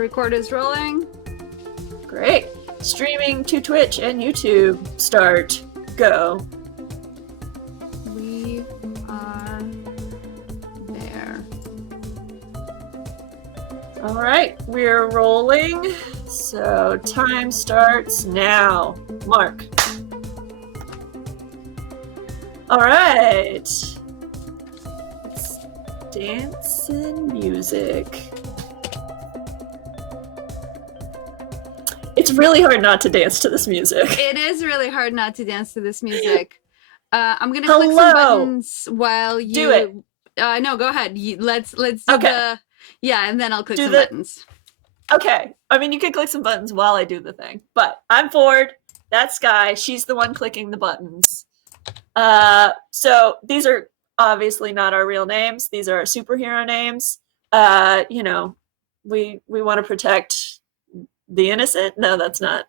Record is rolling. Great. Streaming to Twitch and YouTube. Start. Go. We are there. All right, we're rolling. So time starts now. Mark. All right. It's dance and music. It's really hard not to dance to this music. It is really hard not to dance to this music. I'm gonna click some buttons while you do it. No, go ahead. Let's do Okay. and then I'll click some buttons. Okay. I mean, you can click some buttons while I do the thing, but I'm Ford. That's Sky. She's the one clicking the buttons. So these are obviously not our real names. These are our superhero names. We want to protect the innocent. No, that's not.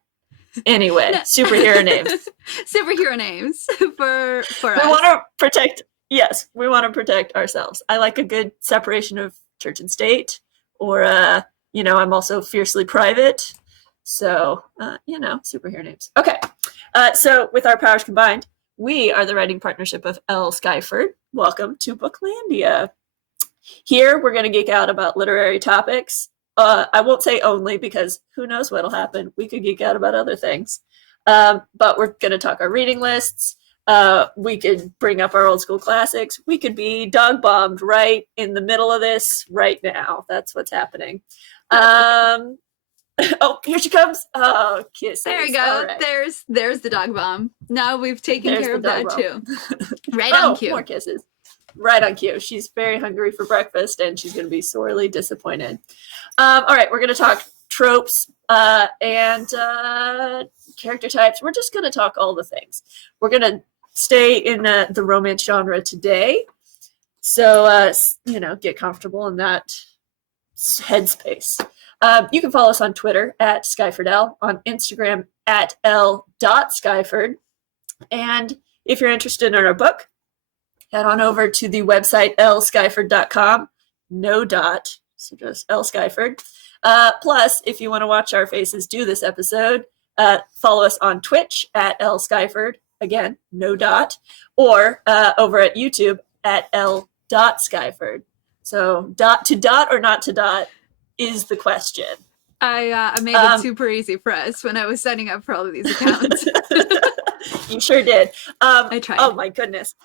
Anyway, no. Superhero names. Superhero names for us. We want to protect. Yes, we want to protect ourselves. I like a good separation of church and state, or I'm also fiercely private. So superhero names. Okay. So with our powers combined, we are the writing partnership of L. Skyford. Welcome to Booklandia. Here, we're going to geek out about literary topics. I won't say only, because who knows what'll happen. We could geek out about other things. But we're going to talk our reading lists. We could bring up our old school classics. We could be dog bombed right in the middle of this right now. That's what's happening. Oh, here she comes. Oh, kisses. There we go. Right. There's the dog bomb. Now we've taken care of that too. Right on cue. More kisses. Right on cue. She's very hungry for breakfast, and she's going to be sorely disappointed. All right, we're going to talk tropes and character types. We're just going to talk all the things. We're going to stay in the romance genre today. So, get comfortable in that headspace. You can follow us on Twitter at SkyfordL, on Instagram at l.skyford. And if you're interested in our book, head on over to the website lskyford.com. No dot, so just lskyford. Plus, if you want to watch our faces do this episode, follow us on Twitch at lskyford. Again, no dot. Or over at YouTube at l.skyford. So dot to dot or not to dot is the question. I made it super easy for us when I was signing up for all of these accounts. You sure did. I tried. Oh my goodness.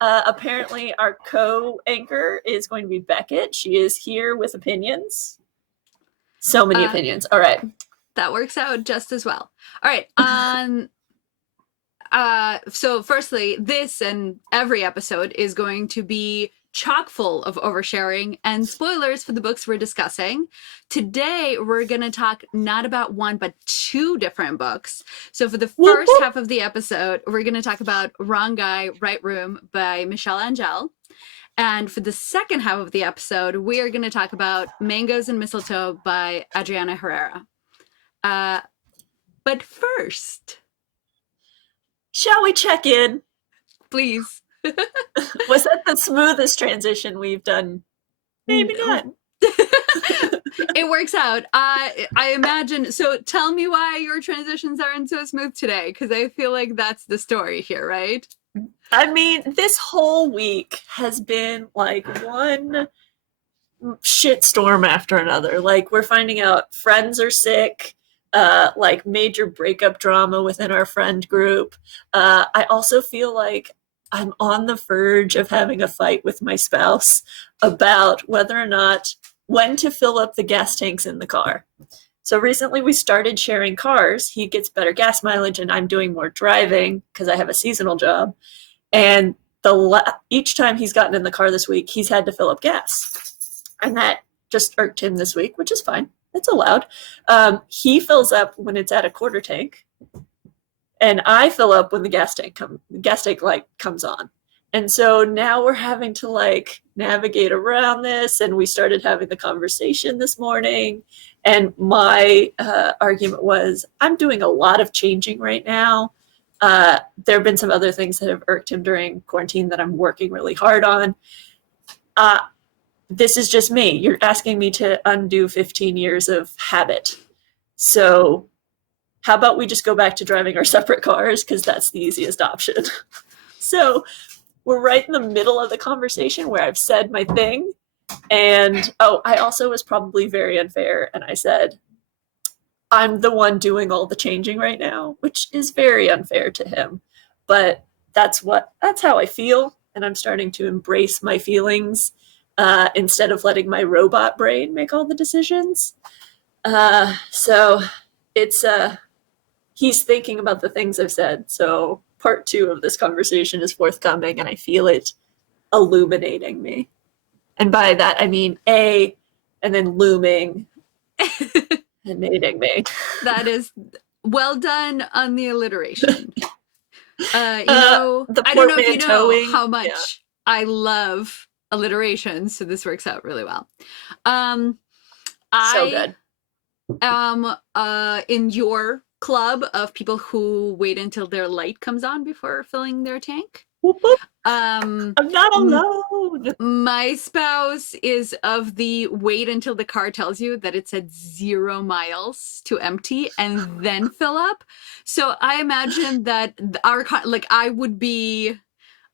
Apparently our co-anchor is going to be Beckett. She is here with opinions. So many opinions. All right. That works out just as well. All right. So firstly, this and every episode is going to be chock full of oversharing and spoilers for the books we're discussing. Today, we're going to talk not about one, but two different books. So for the first half of the episode, we're going to talk about Wrong Guy, Right Room by Michelle Angelle. And for the second half of the episode, we are going to talk about Mangoes and Mistletoe by Adriana Herrera. But first, shall we check in? Please. Was that the smoothest transition we've done? Maybe not. It works out. I imagine. So tell me why your transitions aren't so smooth today, because I feel like that's the story here, right? I mean, this whole week has been like one shitstorm after another. Like, we're finding out friends are sick. Like major breakup drama within our friend group. I also feel like I'm on the verge of having a fight with my spouse about whether or not when to fill up the gas tanks in the car. So recently we started sharing cars. He gets better gas mileage and I'm doing more driving because I have a seasonal job. And each time he's gotten in the car this week, he's had to fill up gas. And that just irked him this week, which is fine. It's allowed. He fills up when it's at a quarter tank. And I fill up when the gas tank light comes on. And so now we're having to navigate around this. And we started having the conversation this morning. And my argument was, I'm doing a lot of changing right now. There have been some other things that have irked him during quarantine that I'm working really hard on. this is just me. You're asking me to undo 15 years of habit. So how about we just go back to driving our separate cars? Because that's the easiest option. So we're right in the middle of the conversation where I've said my thing. And I also was probably very unfair. And I said, I'm the one doing all the changing right now, which is very unfair to him. But that's how I feel. And I'm starting to embrace my feelings instead of letting my robot brain make all the decisions. So it's he's thinking about the things I've said. So part 2 of this conversation is forthcoming, and I feel it illuminating me. And by that I mean A, and then looming and mating me. That is well done on the alliteration. The I don't know if you know portmanteauing, how much yeah. I love alliteration, so this works out really well. So I good. am in your club of people who wait until their light comes on before filling their tank. Whoop, whoop. Um, I'm not m- alone. my spouse is of the wait until the car tells you that it's at 0 miles to empty and then fill up. So I imagine that I would be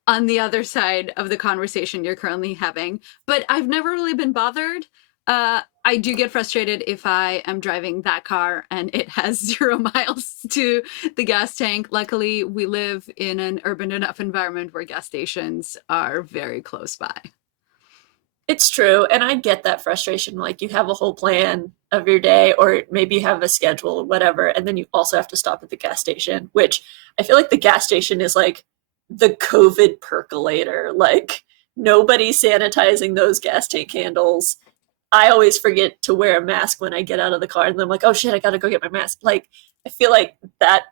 on the other side of the conversation you're currently having, but I've never really been bothered. I do get frustrated if I am driving that car and it has 0 miles to the gas tank. Luckily, we live in an urban enough environment where gas stations are very close by. It's true. And I get that frustration. Like you have a whole plan of your day, or maybe you have a schedule or whatever. And then you also have to stop at the gas station, which I feel like the gas station is like the COVID percolator. Like nobody sanitizing those gas tank handles. I always forget to wear a mask when I get out of the car. And then I'm like, oh shit, I gotta go get my mask. Like I feel like that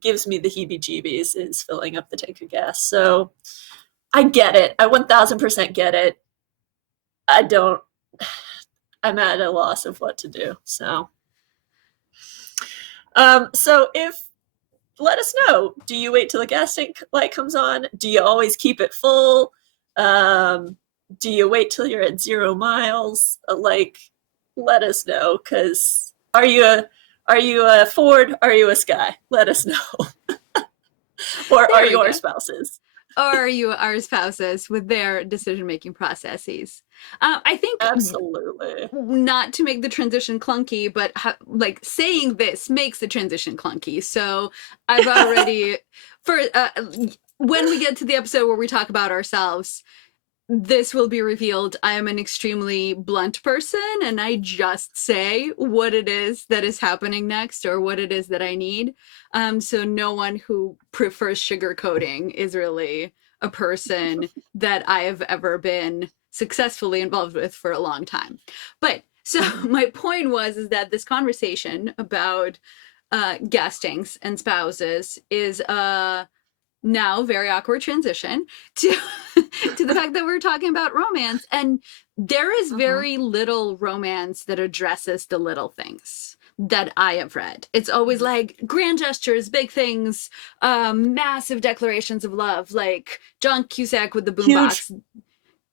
gives me the heebie jeebies is filling up the tank of gas. So I get it. I 1000% get it. I don't. I'm at a loss of what to do. So if let us know. Do you wait till the gas tank light comes on? Do you always keep it full? Do you wait till you're at 0 miles? Like, let us know. Cause are you a Ford? Are you a Sky? Let us know. Or There are we you our go. spouses? Or are you our spouses with their decision making processes? I think Absolutely. not to make the transition clunky, but like saying this makes the transition clunky. So I've already, for when we get to the episode where we talk about ourselves, this will be revealed. I am an extremely blunt person and I just say what it is that is happening next or what it is that I need. So no one who prefers sugarcoating is really a person that I have ever been successfully involved with for a long time. But so my point was is that this conversation about gas tanks and spouses is now very awkward transition to to the fact that we're talking about romance, and there is very little romance that addresses the little things that I have read. It's always like grand gestures, big things, massive declarations of love, like John Cusack with the Huge, boombox.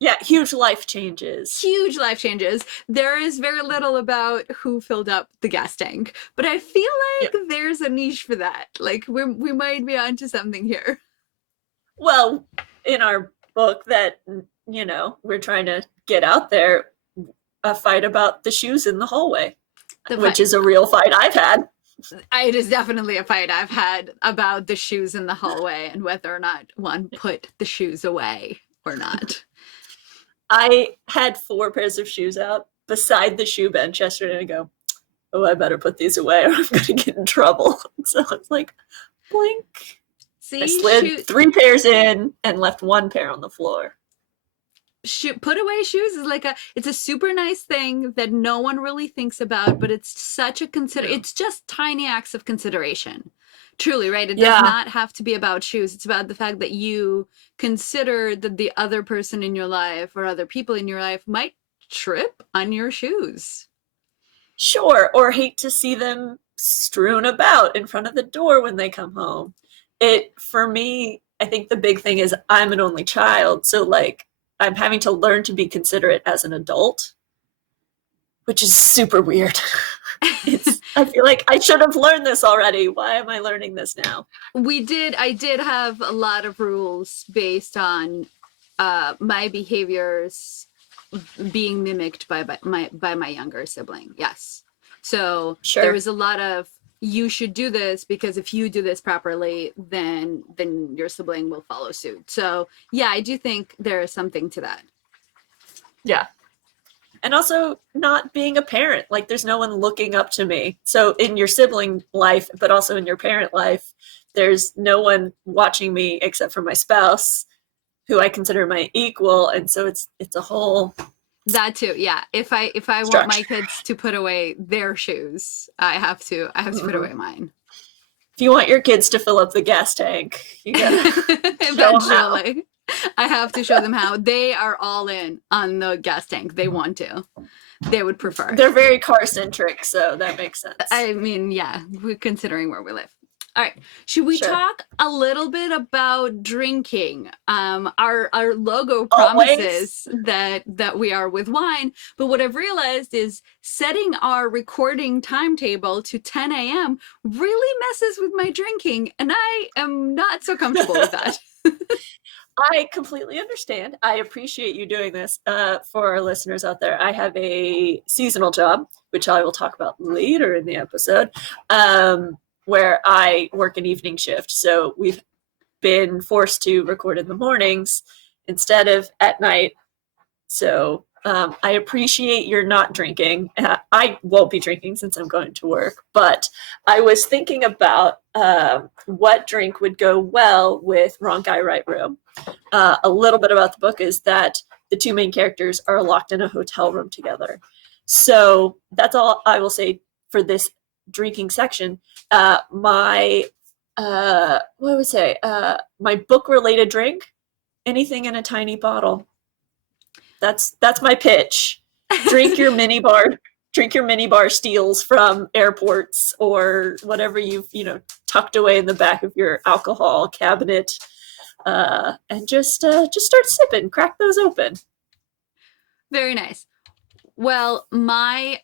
yeah, huge life changes. Huge life changes. There is very little about who filled up the gas tank, but I feel Yeah. like there's a niche for that. Like we might be onto something here. Well, in our book that we're trying to get out there, a fight about the shoes in the hallway, The which fight. is a real fight I've had. It is definitely a fight I've had about the shoes in the hallway and whether or not one put the shoes away or not. I had 4 pairs of shoes out beside the shoe bench yesterday, and I go, oh, I better put these away or I'm going to get in trouble. So it's like, blink. I See, slid 3 pairs in and left 1 pair on the floor. Put away shoes is like it's a super nice thing that no one really thinks about, but it's such a it's just tiny acts of consideration. Truly, right? It does not have to be about shoes. It's about the fact that you consider that the other person in your life or other people in your life might trip on your shoes. Sure, or hate to see them strewn about in front of the door when they come home. For me, I think the big thing is I'm an only child, so like I'm having to learn to be considerate as an adult, which is super weird. I feel like I should have learned this already. Why am I learning this now? I did have a lot of rules based on my behaviors being mimicked by my younger sibling. Yes. So there was a lot of, you should do this because if you do this properly, then your sibling will follow suit. So yeah, I do think there is something to that. Yeah. And also not being a parent. Like there's no one looking up to me. So in your sibling life, but also in your parent life, there's no one watching me except for my spouse, who I consider my equal. And so it's a whole that too. Yeah. If I want my kids to put away their shoes, I have to put away mine. If you want your kids to fill up the gas tank, you gotta eventually. I have to show them how. They are all in on the gas tank. They want to. They would prefer. They're very car centric, so that makes sense. I mean, yeah, we're considering where we live. All right. Should we talk a little bit about drinking? Our logo promises that we are with wine, but what I've realized is setting our recording timetable to 10 a.m. really messes with my drinking, and I am not so comfortable with that. I completely understand. I appreciate you doing this. For our listeners out there, I have a seasonal job, which I will talk about later in the episode, where I work an evening shift. So we've been forced to record in the mornings instead of at night. So I appreciate you're not drinking. I won't be drinking since I'm going to work, but I was thinking about what drink would go well with Wrong Guy, Right Room. A little bit about the book is that the two main characters are locked in a hotel room together. So that's all I will say for this drinking section. My book related drink, anything in a tiny bottle. That's my pitch. Drink your minibar steals from airports or whatever you've tucked away in the back of your alcohol cabinet, and just start sipping. Crack those open. Very nice. Well, my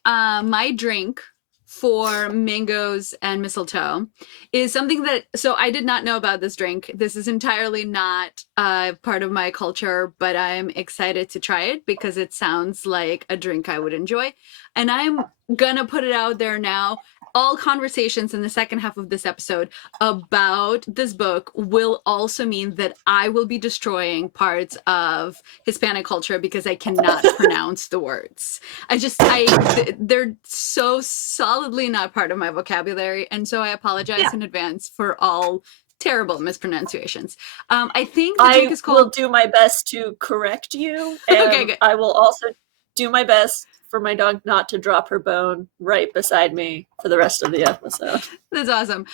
drink for mangoes and mistletoe is something that, so I did not know about this drink. This is entirely not part of my culture, but I'm excited to try it because it sounds like a drink I would enjoy. And I'm gonna put it out there now. All conversations in the second half of this episode about this book will also mean that I will be destroying parts of Hispanic culture because I cannot pronounce the words. They're so solidly not part of my vocabulary. And so I apologize in advance for all terrible mispronunciations. I think the drink is called... I will do my best to correct you. And okay, good. I will also do my best for my dog not to drop her bone right beside me for the rest of the episode. That's awesome.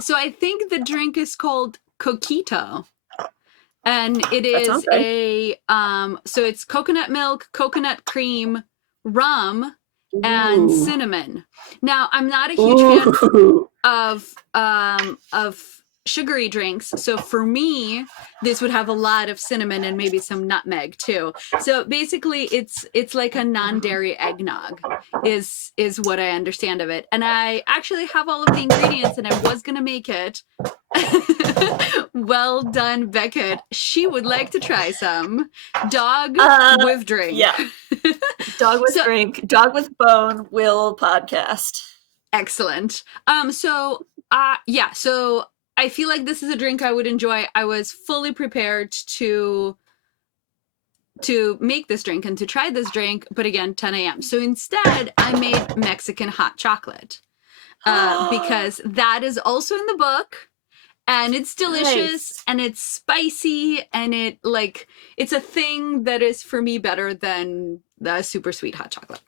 So I think the drink is called Coquito. And it is so it's coconut milk, coconut cream, rum, and cinnamon. Now, I'm not a huge fan of sugary drinks, so for me this would have a lot of cinnamon and maybe some nutmeg too. So basically it's like a non-dairy eggnog is what I understand of it, and I actually have all of the ingredients and I was gonna make it. Well done, Beckett. She would like to try some dog with drink. Dog with drink, dog with bone will podcast. Excellent. So I feel like this is a drink I would enjoy. I was fully prepared to make this drink and to try this drink, but again, 10 a.m. So instead, I made Mexican hot chocolate because that is also in the book, and it's delicious and it's spicy and it's a thing that is for me better than the super sweet hot chocolate.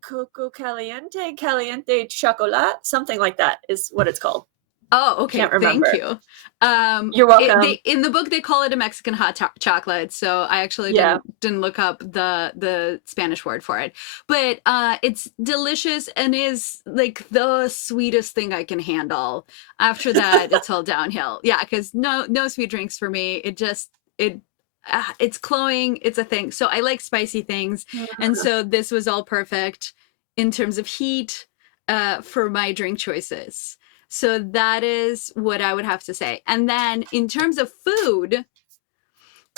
Coco Caliente Chocolate, something like that is what it's called. Oh, okay. Can't remember. Thank you. You're welcome. In the book, they call it a Mexican hot chocolate, so I actually didn't look up the Spanish word for it. But it's delicious and is like the sweetest thing I can handle. After that, it's all downhill. Yeah, because no sweet drinks for me. it's cloying, it's a thing. So I like spicy things, and so this was all perfect in terms of heat for my drink choices. So that is what I would have to say. And then in terms of food,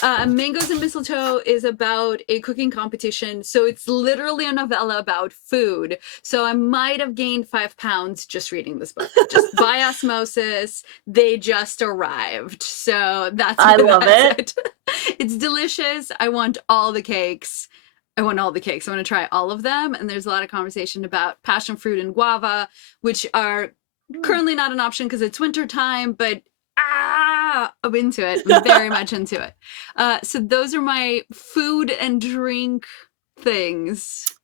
Mangoes and Mistletoe is about a cooking competition. So it's literally a novella about food. So I might have gained 5 pounds just reading this book. Just by osmosis, they just arrived. So I love it. It's delicious. I want all the cakes. I want all the cakes. I want to try all of them. And there's a lot of conversation about passion fruit and guava, which are currently not an option because it's winter time, but I'm into it. I'm very much into it. So those are my food and drink things.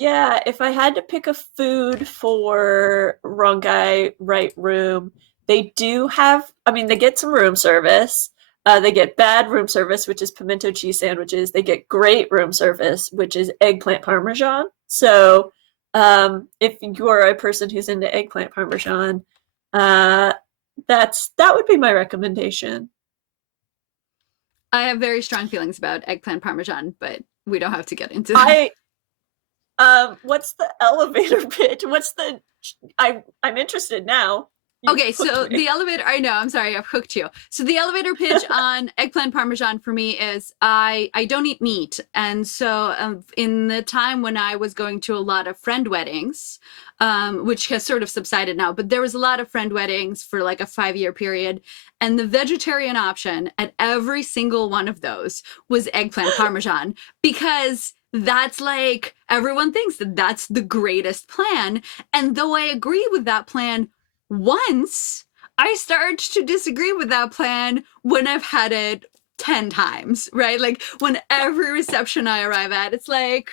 Yeah, if I had to pick a food for Wrong Guy, Right Room, they do have, I mean, they get some room service. They get bad room service, which is pimento cheese sandwiches. They get great room service, which is eggplant parmesan. So, if you're a person who's into eggplant parmesan, that would be my recommendation. I have very strong feelings about eggplant parmesan, but we don't have to get into that. What's the elevator pitch? I'm interested now. Okay, so the elevator, I know, I'm sorry, I've hooked you. So the elevator pitch on eggplant parmesan for me is I don't eat meat. And so in the time when I was going to a lot of friend weddings, which has sort of subsided now, but there was a lot of friend weddings for like a 5-year period. And the vegetarian option at every single one of those was eggplant parmesan because that's like, everyone thinks that that's the greatest plan. And though I agree with that plan, once I start to disagree with that plan when I've had it 10 times, right? Like when every reception I arrive at, it's like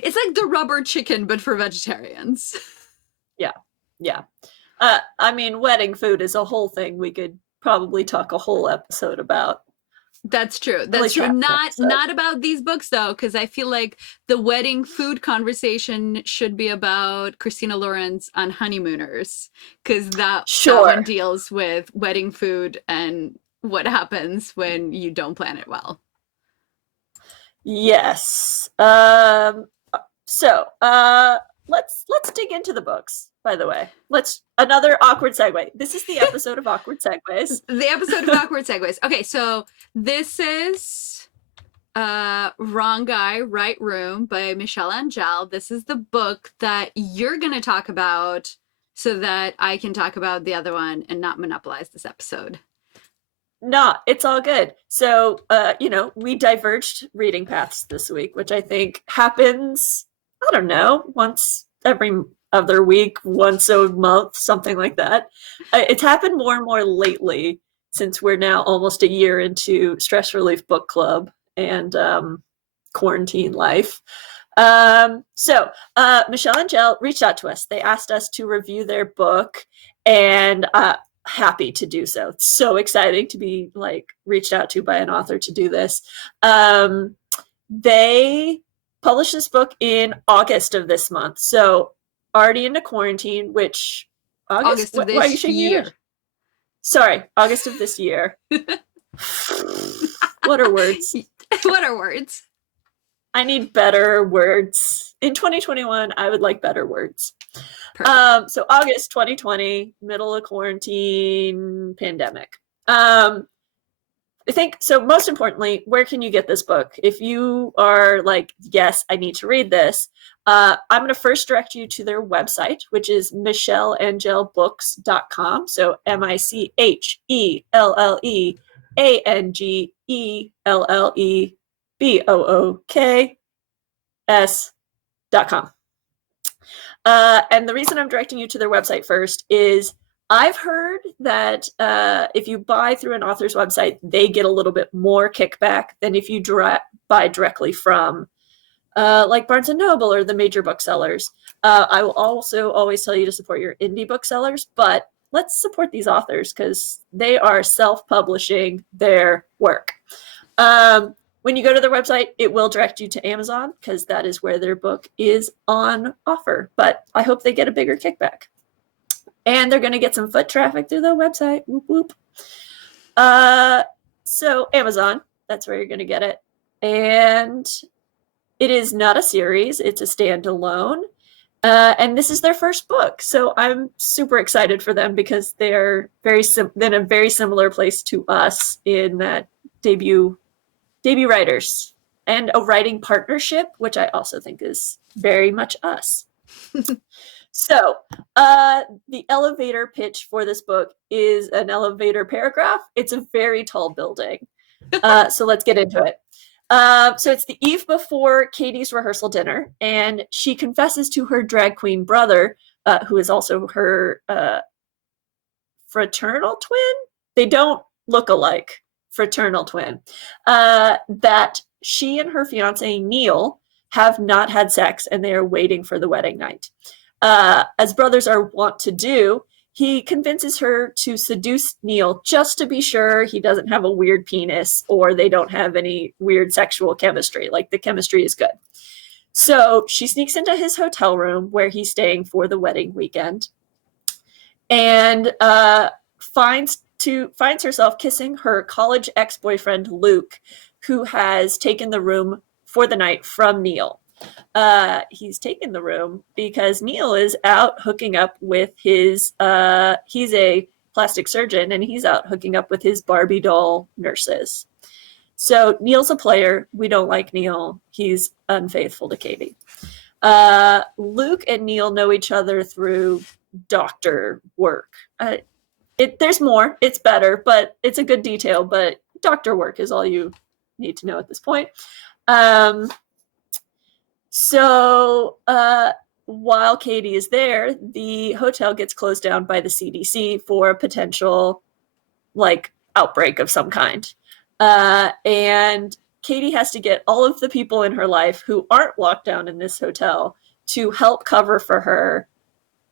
the rubber chicken, but for vegetarians. Yeah. I mean, wedding food is a whole thing we could probably talk a whole episode about. That's true. That's true. Not about these books though, because I feel like the wedding food conversation should be about Christina Lauren's on Honeymooners, because that one deals with wedding food and what happens when you don't plan it well. Yes. So let's dig into the books. By the way, another awkward segue. This is the episode of awkward segues. The episode of awkward segues. Okay, so this is Wrong Guy, Right Room by Michelle Angelle. This is the book that you're going to talk about so that I can talk about the other one and not monopolize this episode. No, it's all good. So, we diverged reading paths this week, which I think happens, I don't know, once every other week, once a month, something like that. It's happened more and more lately since we're now almost a year into Stress Relief Book Club and quarantine life. So Michelle and Angelle reached out to us. They asked us to review their book, and happy to do so. It's so exciting to be reached out to by an author to do this. They published this book in August of this month. So already into quarantine, which August of this year. Sorry, August of this year. What are words? What are words? I need better words. In 2021, I would like better words. So August 2020, middle of quarantine, pandemic. I think, so most importantly, where can you get this book? If you are like, yes, I need to read this, I'm going to first direct you to their website, which is michelleangelebooks.com. So MichelleAngelebooks.com. And the reason I'm directing you to their website first is I've heard that if you buy through an author's website, they get a little bit more kickback than if you buy directly from like Barnes & Noble or the major booksellers. I will also always tell you to support your indie booksellers, but let's support these authors because they are self-publishing their work. When you go to their website, it will direct you to Amazon because that is where their book is on offer. But I hope they get a bigger kickback. And they're going to get some foot traffic through the website. Whoop, whoop. So Amazon, That's where you're going to get it. And it is not a series, it's a standalone. And this is their first book. So I'm super excited for them because they're in a very similar place to us in that debut writers and a writing partnership, which I also think is very much us. So, the elevator pitch for this book is an elevator paragraph. It's a very tall building. So let's get into it. So it's the eve before Katie's rehearsal dinner, and she confesses to her drag queen brother, who is also her fraternal twin. They don't look alike. Fraternal twin. That she and her fiance Neil have not had sex, and they are waiting for the wedding night. As brothers are wont to do, he convinces her to seduce Neil just to be sure he doesn't have a weird penis or they don't have any weird sexual chemistry. Like, the chemistry is good. So she sneaks into his hotel room where he's staying for the wedding weekend and finds herself kissing her college ex-boyfriend Luke, who has taken the room for the night from Neil. He's taken the room because Neil is out hooking up with his, he's a plastic surgeon, and he's out hooking up with his Barbie doll nurses. So Neil's a player. We don't like Neil. He's unfaithful to Katie. Luke and Neil know each other through doctor work. There's more. It's better, but it's a good detail, but doctor work is all you need to know at this point. So while Katie is there, the hotel gets closed down by the CDC for a potential, like, outbreak of some kind. And Katie has to get all of the people in her life who aren't locked down in this hotel to help cover for her.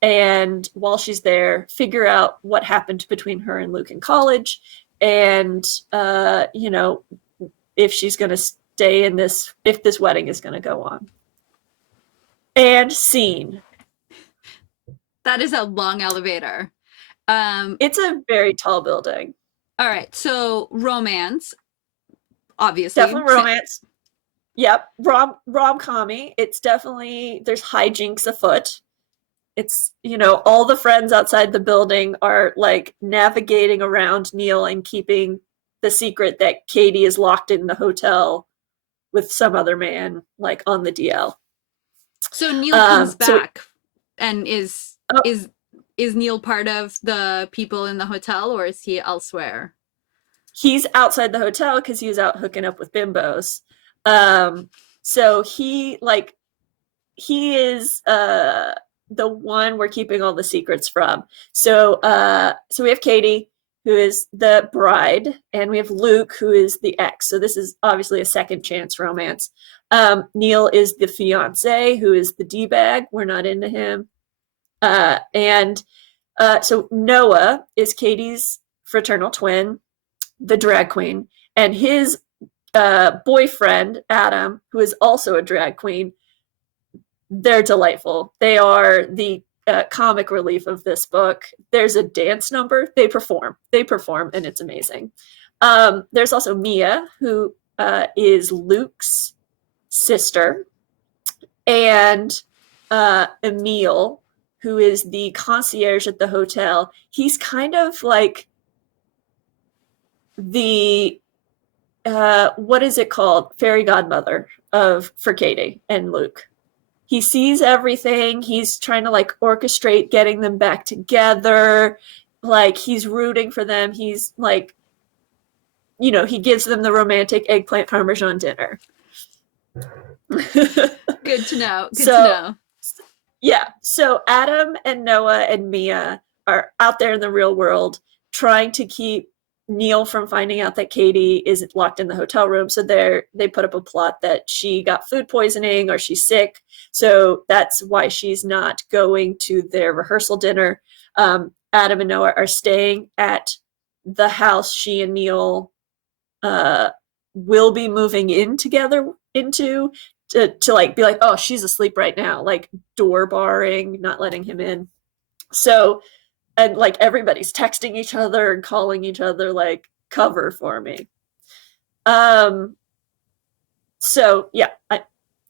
And while she's there, figure out what happened between her and Luke in college. And, if she's going to stay in this, if this wedding is going to go on. And scene. That is a long elevator. It's a very tall building. All right, so romance, obviously. Definitely romance. Yep, rom-commy. It's definitely, there's hijinks afoot. It's, all the friends outside the building are, like, navigating around Neil and keeping the secret that Katie is locked in the hotel with some other man, like, on the DL. So Neil comes back and is Neil part of the people in the hotel, or is he elsewhere? He's outside the hotel because he was out hooking up with bimbos. So he is the one we're keeping all the secrets from. So we have Katie, who is the bride, and we have Luke, who is the ex. So this is obviously a second chance romance. Neil is the fiance, who is the D-bag. We're not into him. So Noah is Katie's fraternal twin, the drag queen, and his boyfriend, Adam, who is also a drag queen. They're delightful. They are the comic relief of this book. There's a dance number. They perform, and it's amazing. There's also Mia, who is Luke's sister, and Emil, who is the concierge at the hotel. He's kind of like the what is it called? Fairy godmother for Katie and Luke. He sees everything. He's trying to, like, orchestrate getting them back together. Like, he's rooting for them. He's like, he gives them the romantic eggplant Parmesan dinner. Good to know. Good to know. Yeah. So Adam and Noah and Mia are out there in the real world trying to keep Neil from finding out that Katie is locked in the hotel room. So they put up a plot that she got food poisoning or she's sick. So that's why she's not going to their rehearsal dinner. Adam and Noah are staying at the house she and Neil will be moving in together into to like be like, oh, she's asleep right now, like door barring, not letting him in. So, and like everybody's texting each other and calling each other like, cover for me. Um, so yeah,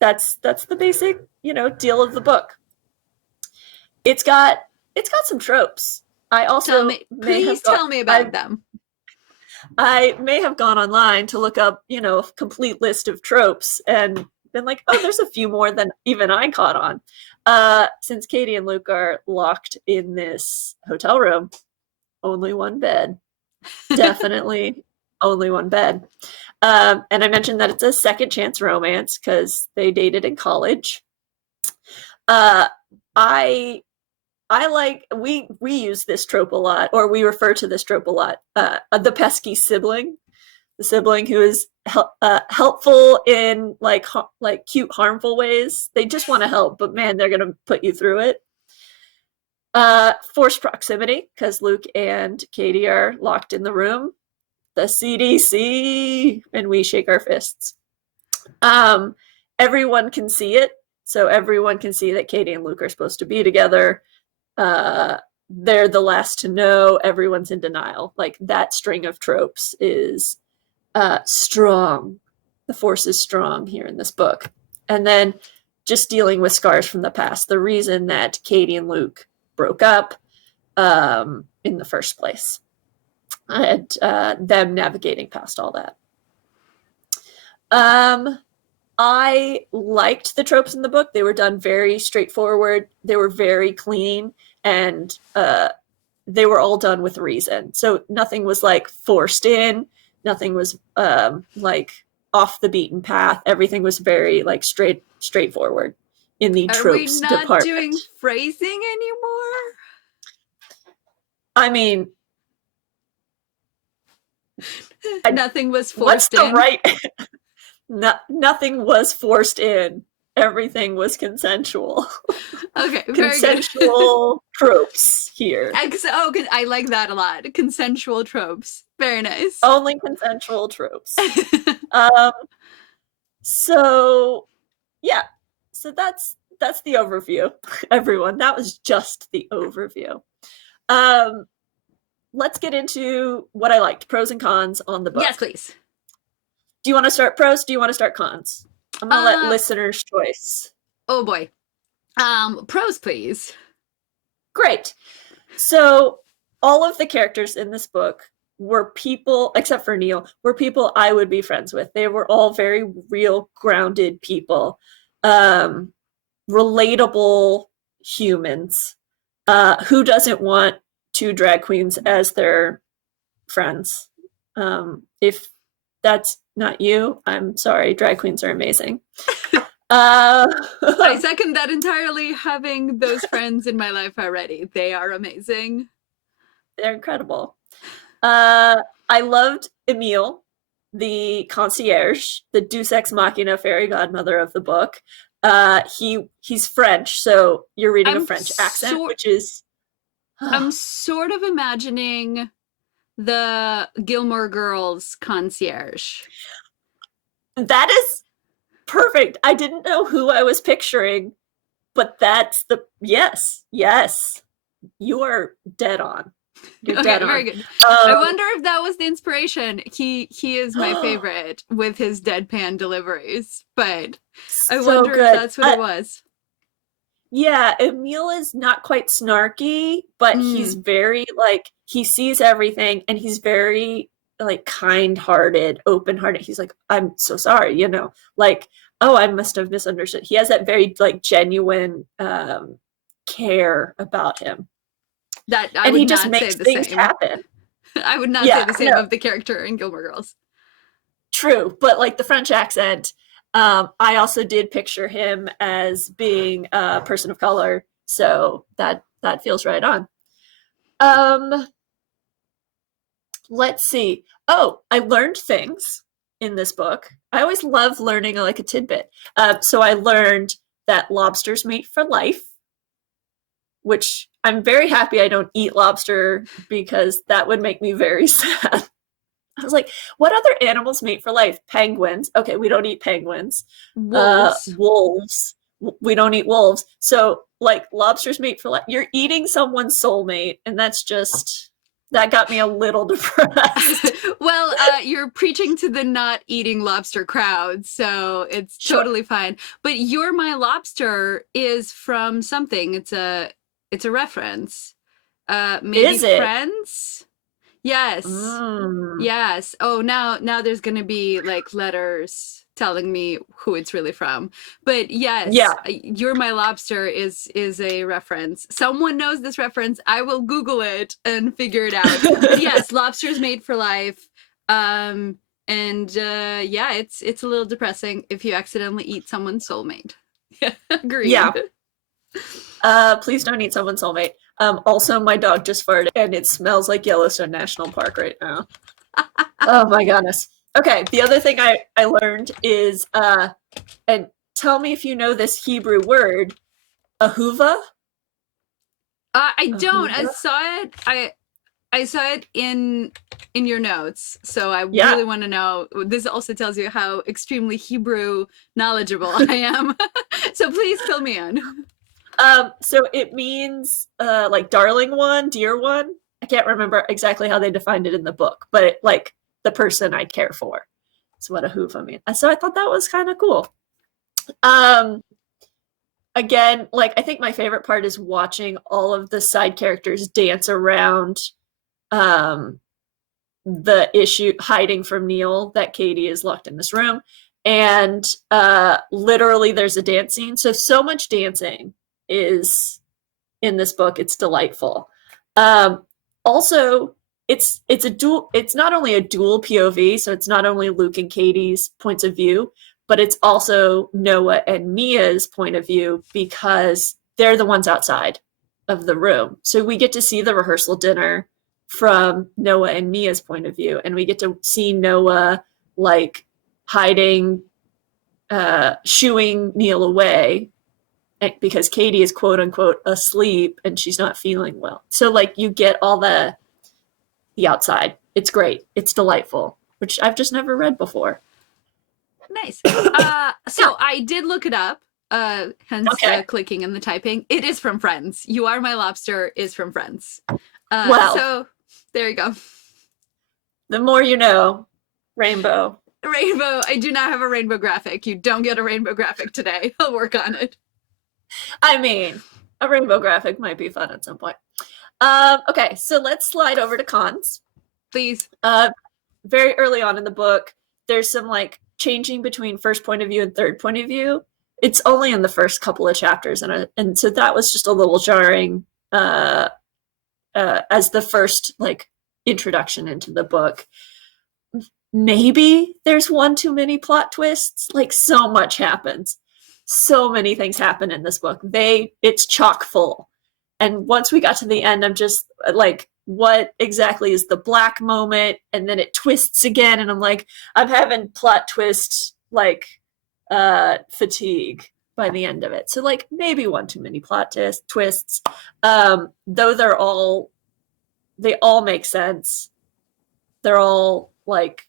that's the basic, deal of the book. It's got some tropes. I Tell also me, may have please got tell me I about them. I may have gone online to look up, a complete list of tropes and been like, oh, there's a few more than even I caught on. Since Katie and Luke are locked in this hotel room, only one bed. Definitely only one bed. And I mentioned that it's a second chance romance because they dated in college. Uh, I like we use this trope a lot, or we refer to this trope a lot. The pesky sibling, the sibling who is helpful in like cute, harmful ways. They just want to help, but man, they're gonna put you through it. Forced proximity, because Luke and Katie are locked in the room. The CDC, and we shake our fists. Um, Everyone can see it, so everyone can see that Katie and Luke are supposed to be together. They're the last to know. Everyone's in denial. Like that string of tropes is strong. The force is strong here in this book. And then just dealing with scars from the past. The reason that Katie and Luke broke up in the first place. And them navigating past all that. I liked the tropes in the book. They were done very straightforward. They were very clean, and they were all done with reason. So nothing was like forced in. Nothing was like off the beaten path. Everything was very like straightforward in the Are we tropes not doing department. phrasing anymore? I mean, Nothing was what's forced the in. right? Nothing was forced in. Everything was consensual. Okay, very good. Consensual tropes here. I like that a lot. Consensual tropes. Very nice. Only consensual tropes. Um, so yeah, so that's the overview, everyone. That was just the overview. Um, let's get into what I liked, pros and cons on the Yes, book. please. Do you want to start pros? Do you want to start cons? I'm gonna let listeners choice. Oh boy. Pros, please. Great. So all of the characters in this book were people, except for Neil, were people I would be friends with. They were all very real, grounded people, relatable humans. Who doesn't want two drag queens as their friends? If that's not you, I'm sorry. Drag queens are amazing. I second that entirely, having those friends in my life already. They are amazing. They're incredible. I loved Emile, the concierge, the Deus Ex Machina fairy godmother of the book. He's French, so you're reading a French accent, which is. I'm sort of imagining the Gilmore Girls concierge. That is perfect. I didn't know who I was picturing, but that's the yes. You are dead on. You're Okay, dead very on. good. I wonder if that was the inspiration. He is my favorite with his deadpan deliveries, but I wonder if that's what it was. Yeah, Emile is not quite snarky, but he's very like he sees everything and he's very like kind-hearted, open-hearted. He's like, I'm so sorry, like, oh, I must have misunderstood. He has that very like genuine care about him. That I and would he just not makes say the things same. happen. I would not say the same of the character in Gilmore Girls. True, but like the French accent, I also did picture him as being a person of color, so that feels right on. Let's see. Oh, I learned things in this book. I always love learning like a tidbit. So I learned that lobsters mate for life, which I'm very happy I don't eat lobster because that would make me very sad. I was like, what other animals mate for life? Penguins. Okay, we don't eat penguins. Wolves. Wolves. We don't eat wolves. So, like, lobsters mate for life. You're eating someone's soulmate, and that's just That got me a little depressed. Well, you're preaching to the not eating lobster crowd, so it's Sure. totally fine. But "You're My Lobster" is from something. It's a reference. Maybe Is it? Friends? Yes. Mm. Yes. Oh, now there's gonna be like letters telling me who it's really from. But Yeah. yes, "You're My Lobster" is a reference. Someone knows this reference. I will Google it and figure it out. But yes, lobsters made for life. Um, and yeah, it's a little depressing if you accidentally eat someone's soulmate. Yeah, Yeah. agreed. Please don't eat someone's soulmate. Also, my dog just farted and it smells like Yellowstone National Park right now. Oh my goodness. Okay, the other thing I learned is, and tell me if you know this Hebrew word, ahuva? I don't. I Ahuva? saw it. I saw it in your notes, so I Yeah. really want to know. This also tells you how extremely Hebrew knowledgeable I am. So please fill me in. So it means like darling one, dear one. I can't remember exactly how they defined it in the book, but like the person I care for. That's what ahuva means. So I thought that was kind of cool. Um, Again, like I think my favorite part is watching all of the side characters dance around um the issue, hiding from Neil that Katie is locked in this room. And literally there's a dance scene. So much dancing is in this book. It's delightful. Also, it's not only a dual POV, so it's not only Luke and Katie's points of view, but it's also Noah and Mia's point of view because they're the ones outside of the room. So we get to see the rehearsal dinner from Noah and Mia's point of view, and we get to see Noah like hiding, shooing Neil away because Katie is quote unquote asleep and she's not feeling well. So like you get all the outside. It's great. It's delightful, which I've just never read before. Nice. So I did look it up. Hence Okay. the clicking and the typing. It is from Friends. "You Are My Lobster" is from Friends. Well, So there you go. the more you know, rainbow. Rainbow. I do not have a rainbow graphic. You don't get a rainbow graphic today. I'll work on it. I mean, a rainbow graphic might be fun at some point. Okay, so let's slide over to cons. Please. Very early on in the book, there's some like changing between first point of view and third point of view. It's only in the first couple of chapters, and so that was just a little jarring as the first like introduction into the book. Maybe there's one too many plot twists. Like so much happens, so many things happen in this book. It's chock full, and once we got to the end, I'm just like, what exactly is the black moment? And then it twists again, and I'm like, I'm having plot twist like fatigue by the end of it. So like maybe one too many plot twists. Though they all make sense. They're all like,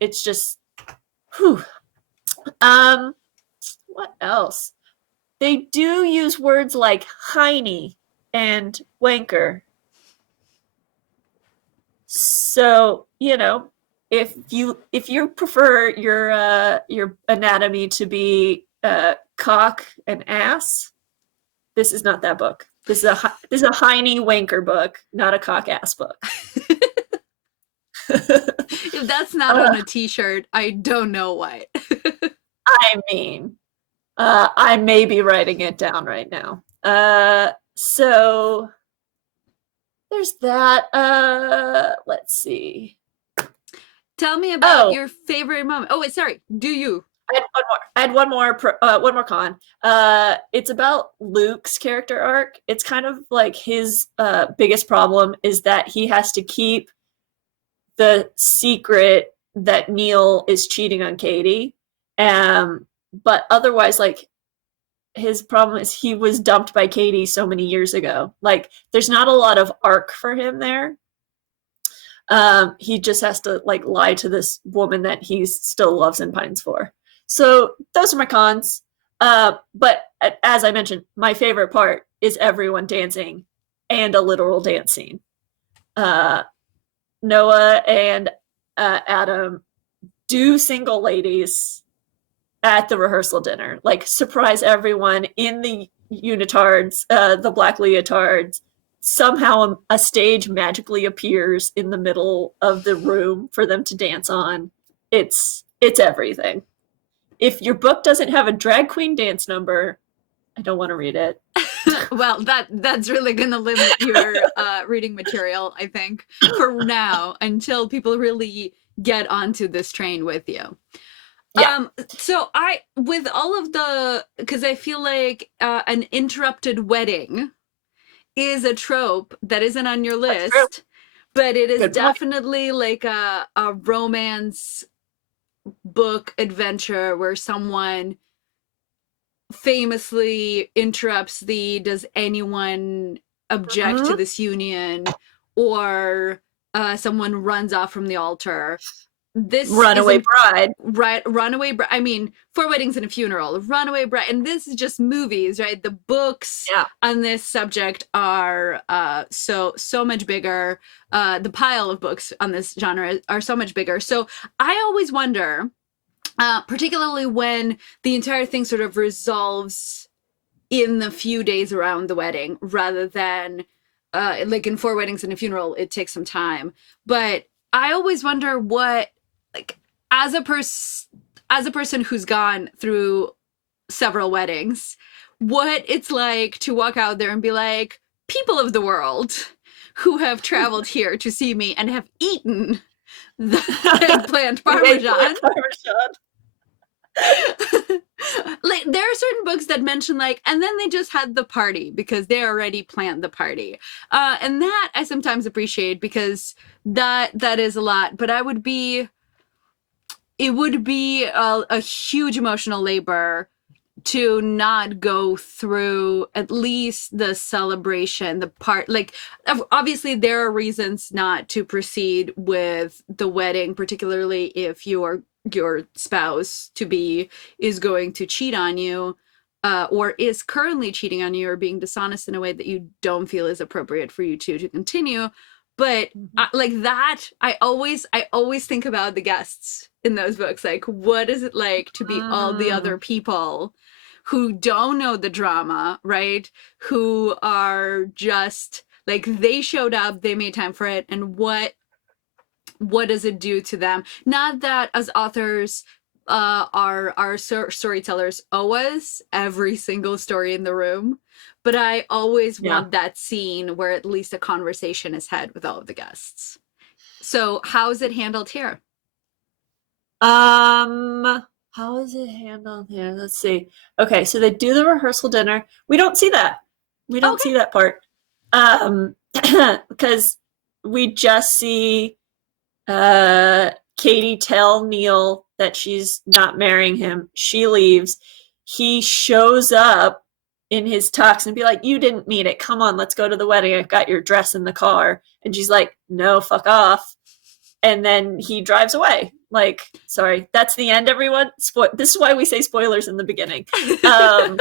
it's just whew. What else? They do use words like heiny and wanker. So, you know, if you prefer your anatomy to be cock and ass, this is not that book. This is a heiny wanker book, not a cock ass book. If that's not on a t-shirt, I don't know what. I mean, I may be writing it down right now. So there's that. Let's see. Tell me about your favorite moment. Oh, wait, sorry. Do you? I had one more con. It's about Luke's character arc. It's kind of like his biggest problem is that he has to keep the secret that Neil is cheating on Katie. But otherwise, like, his problem is he was dumped by Katie so many years ago. Like, there's not a lot of arc for him there. He just has to like lie to this woman that he still loves and pines for. So those are my cons. But as I mentioned, my favorite part is everyone dancing and a literal dance scene. uh, Noah and Adam do single ladies at the rehearsal dinner, like surprise everyone in the unitards, the black leotards. Somehow a stage magically appears in the middle of the room for them to dance on. It's everything. If your book doesn't have a drag queen dance number, I don't want to read it. Well, that's really gonna limit your reading material, I think, for now, until people really get onto this train with you. Yeah. So I, with all of the, because I feel like an interrupted wedding is a trope that isn't on your That's true. list, but it is Good point. definitely like a romance book adventure where someone famously interrupts the "does anyone object to this union?" or someone runs off from the altar. This Runaway bride. Right, runaway bride. I mean, Four Weddings and a Funeral, runaway bride, and this is just movies, right? The books on this subject are so much bigger. The pile of books on this genre are so much bigger. So I always wonder, particularly when the entire thing sort of resolves in the few days around the wedding, rather than like in Four Weddings and a Funeral, it takes some time. But I always wonder what, like, as a person who's gone through several weddings, what it's like to walk out there and be like, people of the world who have traveled here to see me and have eaten the eggplant Parmesan. Like, there are certain books that mention like, and then they just had the party because they already planned the party, and that I sometimes appreciate, because that is a lot. But it would be a huge emotional labor to not go through at least the celebration, the part, like, obviously there are reasons not to proceed with the wedding, particularly if your spouse to be is going to cheat on you, or is currently cheating on you, or being dishonest in a way that you don't feel is appropriate for you to continue. But like that, I always think about the guests in those books. Like, what is it like to be all the other people who don't know the drama, right? Who are just like, they showed up, they made time for it, and what does it do to them? Not that as authors, our storytellers owe us every single story in the room, but I always want that scene where at least a conversation is had with all of the guests. So how is it handled here? How is it handled here? Let's see. Okay, so they do the rehearsal dinner. We don't see that. We don't see that part. Because we just see Katie tell Neil that she's not marrying him. She leaves. He shows up in his tux and be like, "You didn't mean it. Come on, let's go to the wedding. I've got your dress in the car." And she's like, "No, fuck off." And then he drives away. Like, sorry, that's the end, everyone. This is why we say spoilers in the beginning. And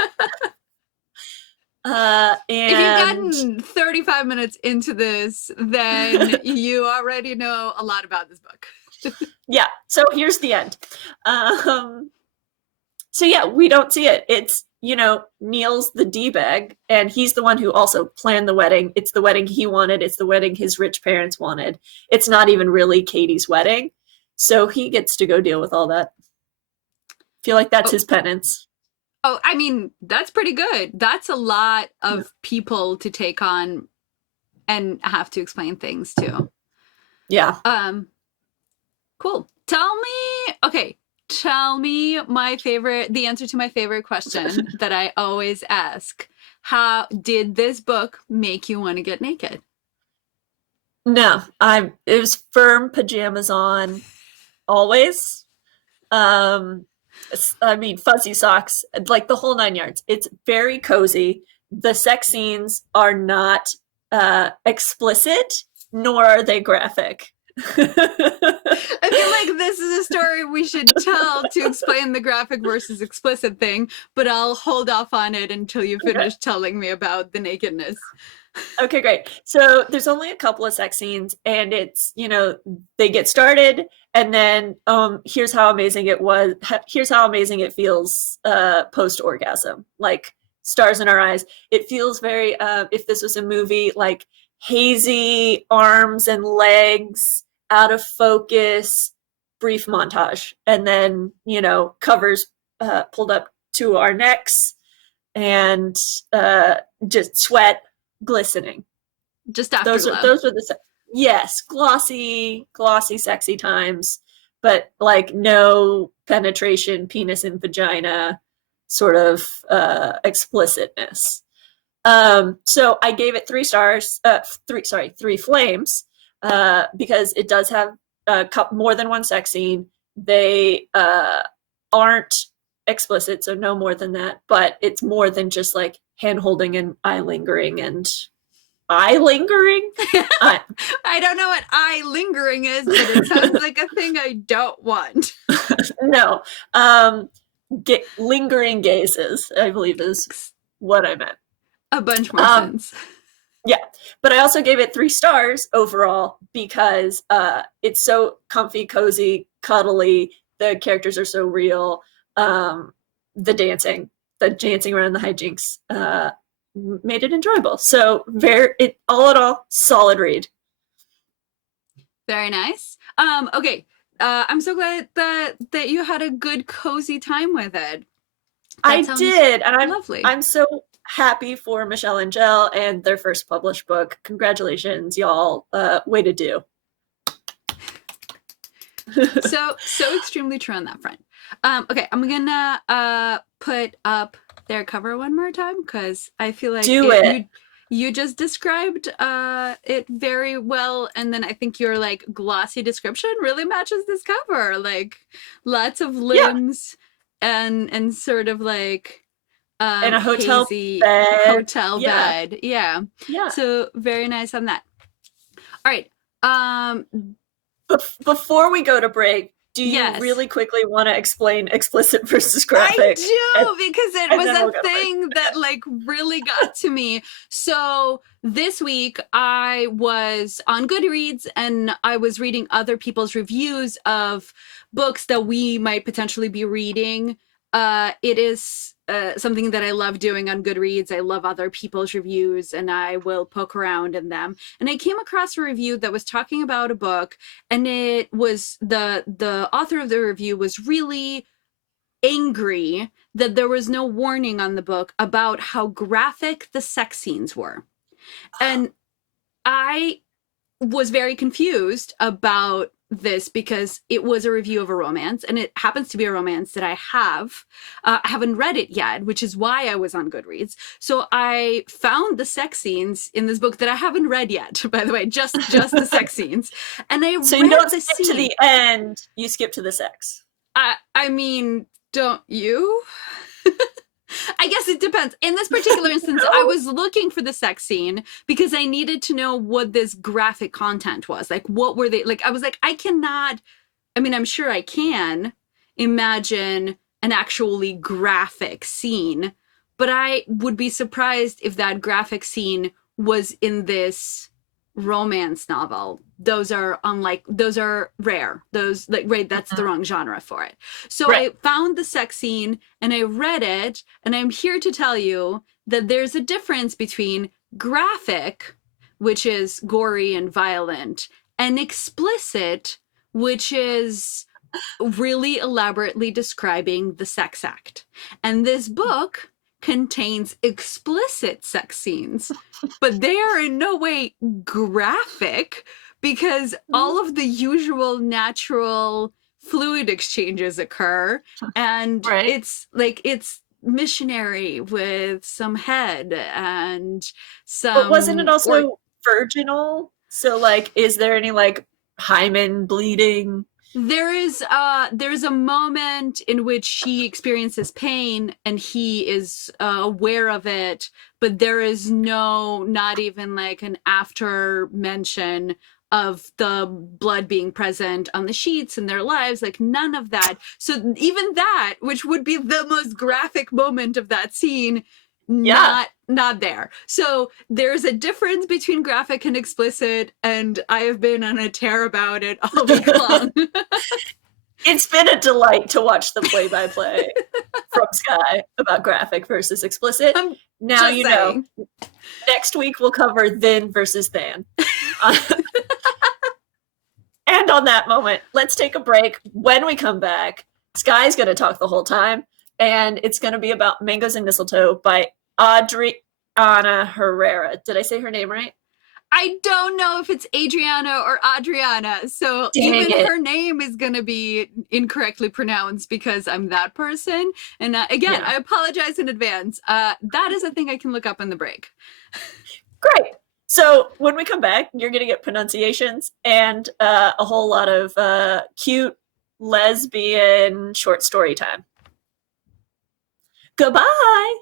if you've gotten 35 minutes into this, then you already know a lot about this book. Yeah, so here's the end. So yeah, we don't see it. It's, Neil's the D-bag, and he's the one who also planned the wedding. It's the wedding he wanted. It's the wedding his rich parents wanted. It's not even really Katie's wedding. So he gets to go deal with all that. Feel like that's his penance. Oh, I mean, that's pretty good. That's a lot of people to take on and have to explain things to. Yeah. Cool. Tell me the answer to my favorite question that I always ask. How did this book make you want to get naked? No, it was firm pajamas on always. I mean, fuzzy socks, like the whole 9 yards. It's very cozy. The sex scenes are not explicit, nor are they graphic. I feel like this is a story we should tell to explain the graphic versus explicit thing, but I'll hold off on it until you finish telling me about the nakedness. Okay, great. So there's only a couple of sex scenes, and it's, they get started, and then here's how amazing it was. Here's how amazing it feels post orgasm. Like stars in our eyes. It feels very. If this was a movie, like hazy arms and legs, out of focus, brief montage, and then covers pulled up to our necks, and just sweat glistening. Just Those are afterglow. those are the yes, glossy, sexy times, but like no penetration, penis and vagina sort of explicitness. So I gave it 3 stars, three flames, because it does have more than one sex scene. They aren't explicit, so no more than that, but it's more than just like hand holding and eye lingering and eye lingering. I don't know what eye lingering is, but it sounds like a thing I don't want. No, lingering gazes, I believe is what I meant. A bunch more Um, sense. yeah, but I also gave it 3 stars overall because it's so comfy, cozy, cuddly. The characters are so real. Um, the dancing around the hijinks made it enjoyable. So all in all, solid read. Very nice. Okay. I'm so glad that you had a good cozy time with it. That I sounds did, and lovely. I'm so happy for Michelle and Angelle and their first published book. Congratulations, y'all! Way to do. So extremely true on that front. Okay, I'm gonna put up their cover one more time because I feel like Do it. you just described it very well, and then I think your like glossy description really matches this cover. Like lots of Yeah, limbs and sort of like in a hotel hazy bed. hotel Yeah, bed. Yeah. yeah. So very nice on that. All right. Before we go to break, do you Yes. really quickly want to explain explicit versus I graphic? do because it And was then we'll a go to break. thing that like really got to me. So this week I was on Goodreads and I was reading other people's reviews of books that we might potentially be reading. It is something that I love doing on Goodreads. I love other people's reviews and I will poke around in them. And I came across a review that was talking about a book, and it was the author of the review was really angry that there was no warning on the book about how graphic the sex scenes were. And I was very confused about this because it was a review of a romance, and it happens to be a romance that I haven't read it yet, which is why I was on Goodreads. So I found the sex scenes in this book that I haven't read yet, by the way, just the sex scenes, and I So read you don't the skip to scene. the end; you skip to the sex. I mean, don't you? I guess it depends. In this particular instance, No? I was looking for the sex scene because I needed to know what this graphic content was. Like, what were they like? I was like, I cannot, I mean, I'm sure I can imagine an actually graphic scene, but I would be surprised if that graphic scene was in this romance novel. Those are rare. Those like right, that's the wrong genre for it. So Right. I found the sex scene and I read it, and I'm here to tell you that there's a difference between graphic, which is gory and violent, and explicit, which is really elaborately describing the sex act. And this book contains explicit sex scenes, but they are in no way graphic because all of the usual natural fluid exchanges occur, and Right. it's missionary with some head and But wasn't it some or also virginal? So, like, is there any like hymen bleeding? there's a moment in which she experiences pain and he is aware of it, but there is not even like an after mention of the blood being present on the sheets in their lives, like none of that. So even that, which would be the most graphic moment of that scene, Yeah. not not there. So there's a difference between graphic and explicit, and I have been on a tear about it all week long. It's been a delight to watch the play-by-play from Sky about graphic versus explicit. I'm Now just you saying. know. Next week we'll cover then versus than. And on that moment, let's take a break. When we come back, Sky's going to talk the whole time, and it's going to be about Mangoes and Mistletoe by Adriana Herrera. Did I say her name right? I don't know if it's Adriana or Adriana, so Dang even it. her name is going to be incorrectly pronounced because I'm that person. And again, Yeah. I apologize in advance. That is a thing I can look up in the break. Great. So when we come back, you're going to get pronunciations and a whole lot of cute lesbian short story time. Goodbye.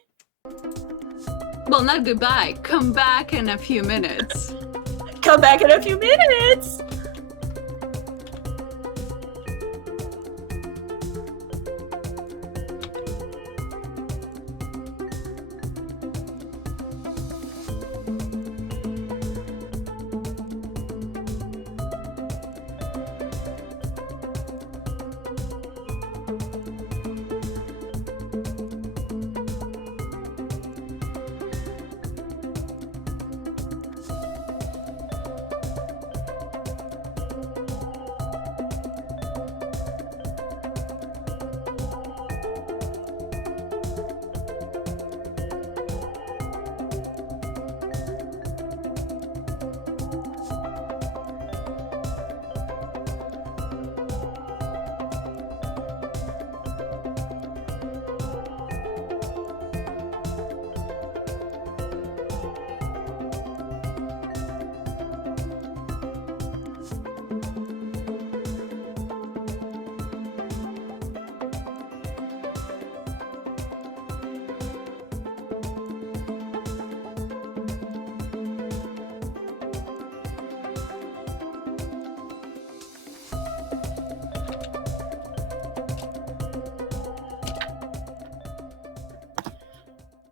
Well, not goodbye. Come back in a few minutes. Come back in a few minutes.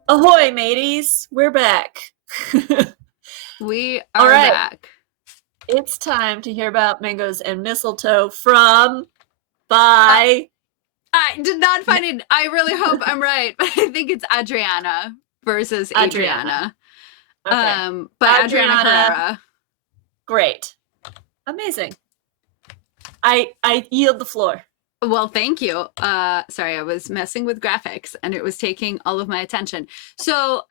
Ahoy, mateys. We're back. We All are right. back. It's time to hear about Mangoes and Mistletoe from by I did not find it. I really hope I'm right, but I think it's Adriana versus Adriana. Okay. By Adriana Adriana. Herrera. Great. Amazing. I yield the floor. Well, thank you. Sorry, I was messing with graphics and it was taking all of my attention. So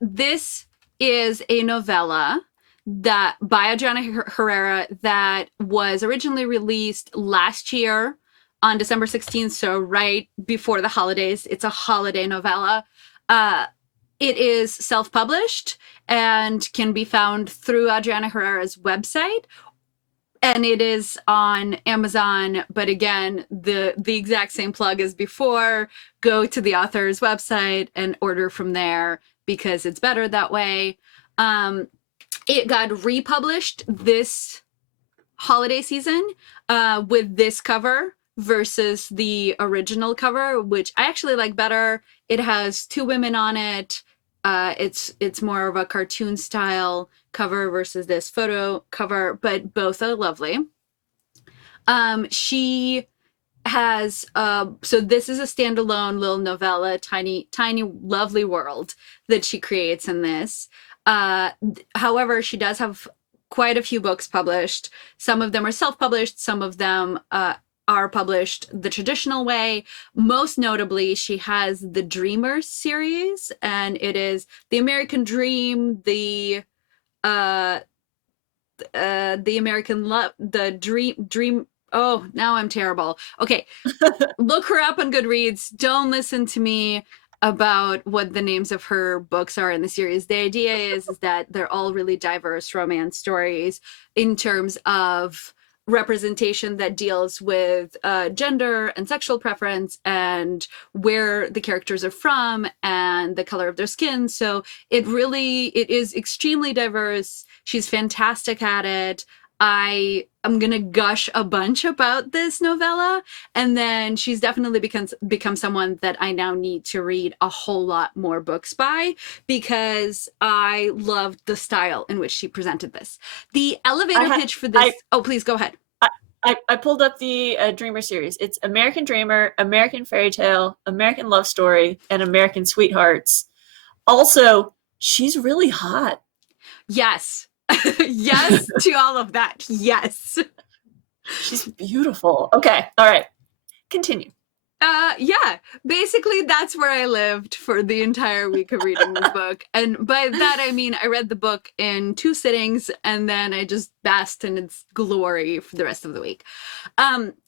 this is a novella that by Adriana Herrera that was originally released last year on December 16th, so right before the holidays. It's a holiday novella. It is self-published and can be found through Adriana Herrera's website. And it is on Amazon, but again, the exact same plug as before. Go to the author's website and order from there because it's better that way. It got republished this holiday season with this cover versus the original cover, which I actually like better. It has two women on it. It's more of a cartoon style cover versus this photo cover, but both are lovely. She has so this is a standalone little novella, tiny lovely world that she creates in this. However, she does have quite a few books published. Some of them are self-published, some of them are published the traditional way. Most notably, she has the Dreamers series, and it is the American Dream, the American Love, the Dream. Oh, now I'm terrible. Okay, look her up on Goodreads. Don't listen to me about what the names of her books are in the series. The idea is that they're all really diverse romance stories in terms of representation that deals with gender and sexual preference and where the characters are from and the color of their skin. So it is extremely diverse. She's fantastic at it. I'm gonna gush a bunch about this novella, and then she's definitely become someone that I now need to read a whole lot more books by, because I loved the style in which she presented this. The elevator pitch for I, this. Oh, please go ahead. I pulled up the Dreamer series. It's American Dreamer, American Fairy Tale, American Love Story, and American Sweethearts. Also, she's really hot. Yes. Yes to all of that. Yes. She's beautiful. Okay, all right. Continue. Yeah, basically that's where I lived for the entire week of reading this book. And by that, I mean, I read the book in 2 sittings and then I just basked in its glory for the rest of the week.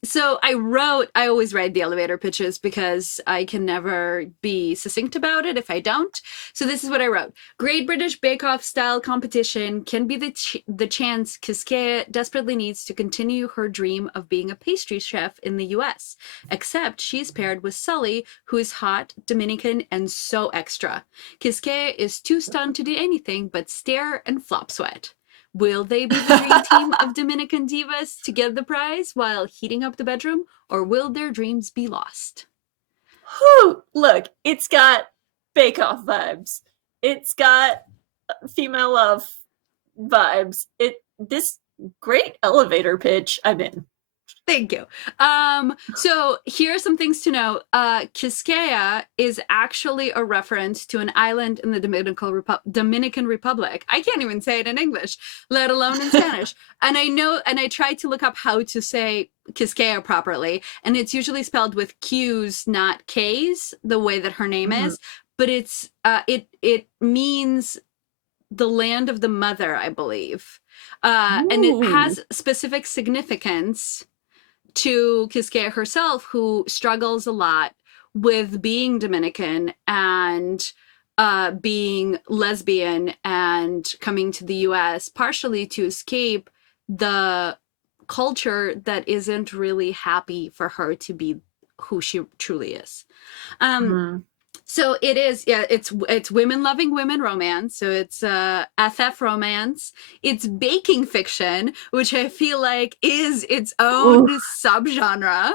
So I always write the elevator pitches because I can never be succinct about it if I don't. So this is what I wrote. Great British Bake Off style competition can be the chance Kiskea desperately needs to continue her dream of being a pastry chef in the US. Except she's paired with Sully, who is hot, Dominican, and so extra. Kiskea is too stunned to do anything but stare and flop sweat. Will they be the dream team of Dominican divas to get the prize while heating up the bedroom, or will their dreams be lost? Whew, look, it's got Bake Off vibes. It's got female love vibes. This great elevator pitch. I'm in. Thank you. So here are some things to know. Quisqueya is actually a reference to an island in the Dominican Republic. I can't even say it in English, let alone in Spanish. And I tried to look up how to say Quisqueya properly, and it's usually spelled with Q's, not K's, the way that her name is. But it means the land of the mother, I believe. And it has specific significance to Quisqueya herself, who struggles a lot with being Dominican and being lesbian and coming to the US partially to escape the culture that isn't really happy for her to be who she truly is. So it is, yeah, it's women loving women romance. So it's FF romance. It's baking fiction, which I feel like is its own subgenre,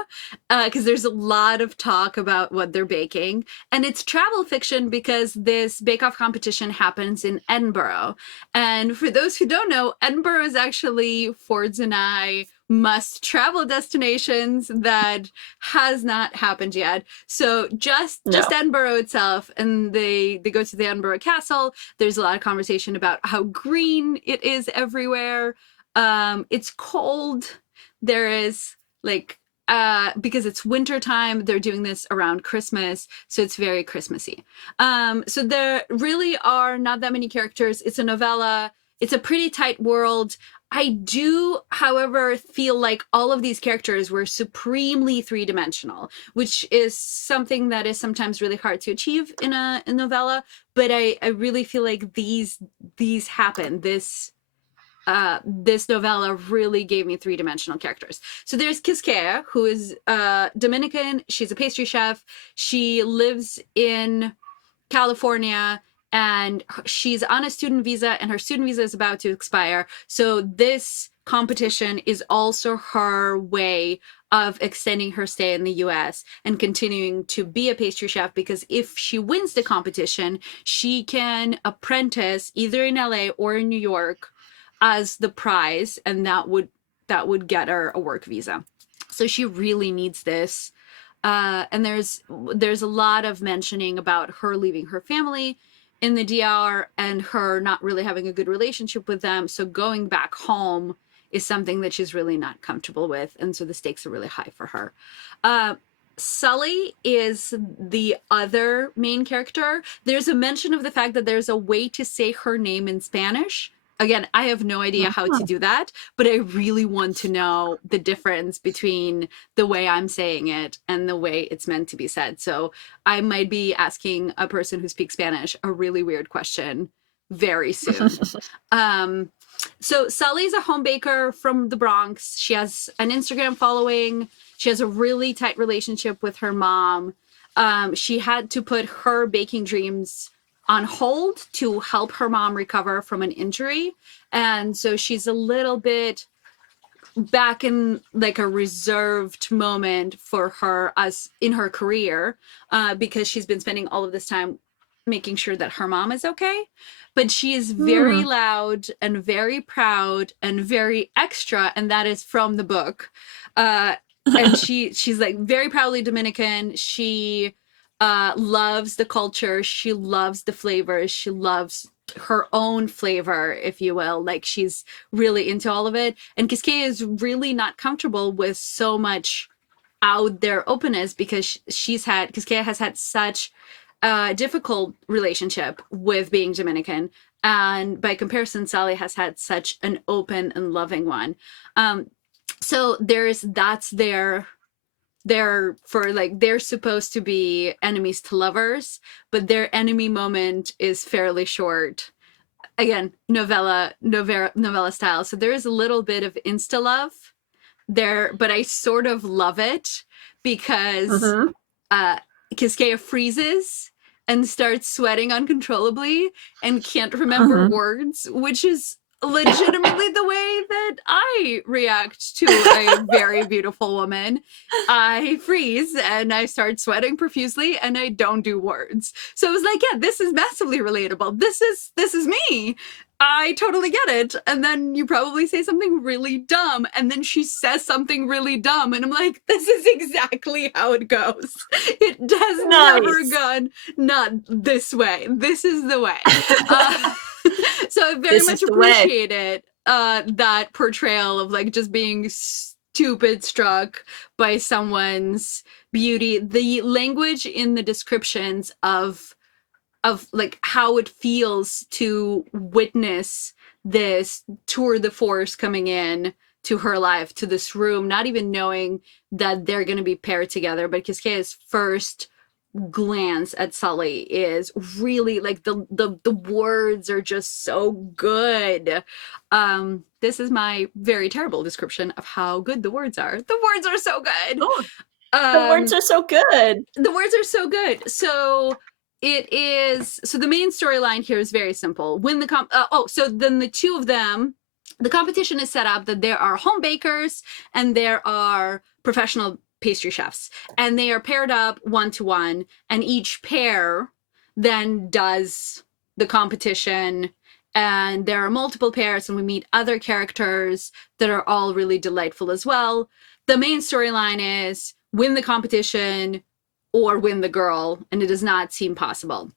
because there's a lot of talk about what they're baking. And it's travel fiction because this bake-off competition happens in Edinburgh. And for those who don't know, Edinburgh is actually Ford's and I must travel destinations that has not happened yet. So just Edinburgh itself, and they go to the Edinburgh Castle. There's a lot of conversation about how green it is everywhere. It's cold. There is because it's winter time, they're doing this around Christmas, so it's very Christmassy. So there really are not that many characters. It's a novella. It's a pretty tight world. I do, however, feel like all of these characters were supremely three-dimensional, which is something that is sometimes really hard to achieve in a novella. But I really feel like these happen. This novella really gave me three-dimensional characters. So there's Quisqueya, who is Dominican. She's a pastry chef. She lives in California, and she's on a student visa, and her student visa is about to expire. So this competition is also her way of extending her stay in the US and continuing to be a pastry chef, because if she wins the competition, she can apprentice either in LA or in New York as the prize, and that would get her a work visa. So she really needs this. And there's a lot of mentioning about her leaving her family in the DR and her not really having a good relationship with them. So going back home is something that she's really not comfortable with. And so the stakes are really high for her. Sully is the other main character. There's a mention of the fact that there's a way to say her name in Spanish. Again, I have no idea how to do that, but I really want to know the difference between the way I'm saying it and the way it's meant to be said. So I might be asking a person who speaks Spanish a really weird question very soon. So Sully's a home baker from the Bronx. She has an Instagram following. She has a really tight relationship with her mom. She had to put her baking dreams on hold to help her mom recover from an injury. And so she's a little bit back in like a reserved moment for her as in her career, because she's been spending all of this time making sure that her mom is okay. But she is very Hmm. loud and very proud and very extra, and that is from the book. And she's like very proudly Dominican. She loves the culture. She loves the flavors. She loves her own flavor, if you will. Like she's really into all of it. And Kiskea is really not comfortable with so much out there openness because Kiskea has had such a difficult relationship with being Dominican. And by comparison, Sally has had such an open and loving one. So that's they're for like they're supposed to be enemies to lovers, but their enemy moment is fairly short. Again, novella style. So there is a little bit of insta love there, but I sort of love it because Hmm. Kiskea freezes and starts sweating uncontrollably and can't remember Hmm. words, which is legitimately the way that I react to a very beautiful woman. I freeze and I start sweating profusely and I don't do words. So it was like, yeah, this is massively relatable. This is me. I totally get it. And then you probably say something really dumb, and then she says something really dumb, and I'm like, this is exactly how it goes. It has never Nice. gone not this way. This is the way. Uh, so I very This is much the way. appreciate it. That portrayal of like just being stupid struck by someone's beauty. The language in the descriptions of like how it feels to witness this tour de force coming in to her life, to this room, not even knowing that they're going to be paired together. But Kiskea's first glance at Sully is really like the words are just so good. This is my very terrible description of how good the words are. The words are so good. Oh, the words Um, are so good. the words are so good. So the main storyline here is very simple. So then the two of them, the competition is set up that there are home bakers and there are professional pastry chefs, and they are paired up 1-to-1, and each pair then does the competition. And there are multiple pairs, and we meet other characters that are all really delightful as well. The main storyline is win the competition or win the girl, and it does not seem possible.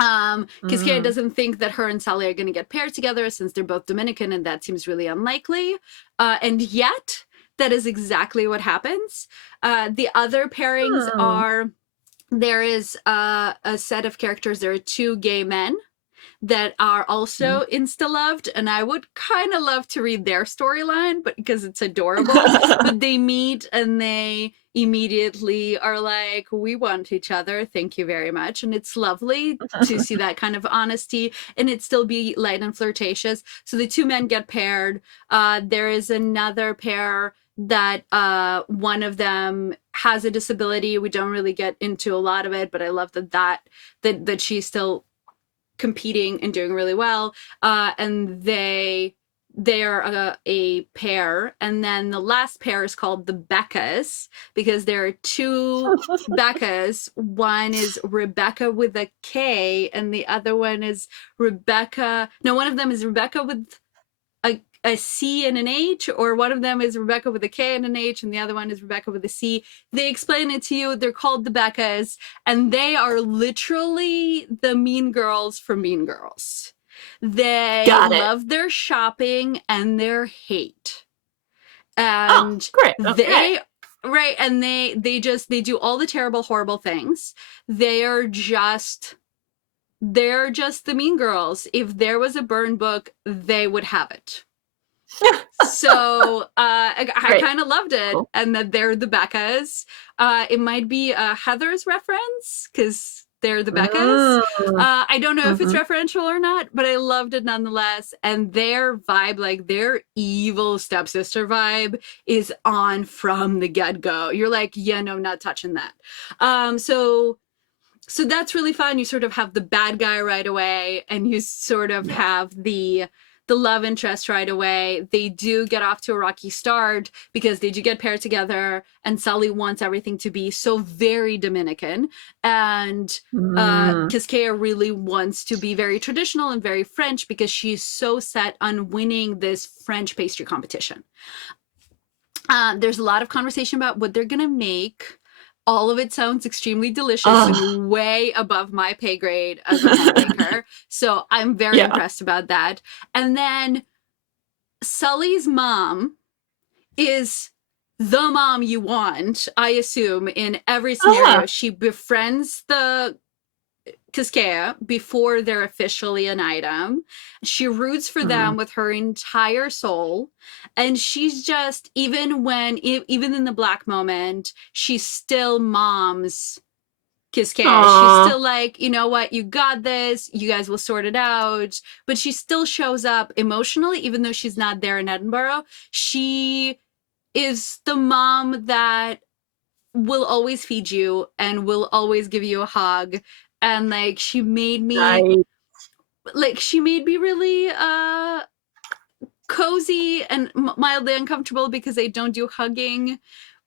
Kiskea Mm. doesn't think that her and Sally are going to get paired together since they're both Dominican, and that seems really unlikely. And yet, that is exactly what happens. The other pairings Hmm. are there is a set of characters. There are two gay men that are also insta loved, and I would kind of love to read their storyline, but because it's adorable. But they meet and they immediately are like, we want each other, thank you very much. And it's lovely to see that kind of honesty and it still be light and flirtatious. So the two men get paired. There is another pair that one of them has a disability. We don't really get into a lot of it, but I love that she's still competing and doing really well. And they are a pair. And then the last pair is called the Beccas because there are two Beccas. One is Rebecca with a K, and the other one is Rebecca. No, one of them is Rebecca with a C and an H, or one of them is Rebecca with a K and an H, and the other one is Rebecca with a C. They explain it to you. They're called the Beccas, and they are literally the mean girls from Mean Girls. They Got it. love their shopping and their hate. Oh, And great. Okay. they right, and they do all the terrible, horrible things. They're just the mean girls. If there was a burn book, they would have it. So I Great. kind of loved it, Cool. and that they're the Beccas. It might be a Heather's reference because they're the Beccas. Mm. I don't know if it's Mhm. referential or not, but I loved it nonetheless. And their vibe, like their evil stepsister vibe, is on from the get go. You're like, yeah, no, not touching that. So that's really fun. You sort of have the bad guy right away, and you sort of have the love interest right away. They do get off to a rocky start because they do get paired together, and Sully wants everything to be so very Dominican. And Quisqueya really wants to be very traditional and very French because she's so set on winning this French pastry competition. There's a lot of conversation about what they're going to make. All of it sounds extremely delicious and way above my pay grade as a homemaker. So I'm very impressed about that. And then Sully's mom is the mom you want, I assume, in every scenario. She befriends the Quisqueya before they're officially an item. She roots for them with her entire soul. And she's just, even in the black moment, she still moms Quisqueya. She's still like, you know what, you got this, you guys will sort it out. But she still shows up emotionally, even though she's not there in Edinburgh. She is the mom that will always feed you and will always give you a hug. And like she made me really cozy and mildly uncomfortable because they don't do hugging,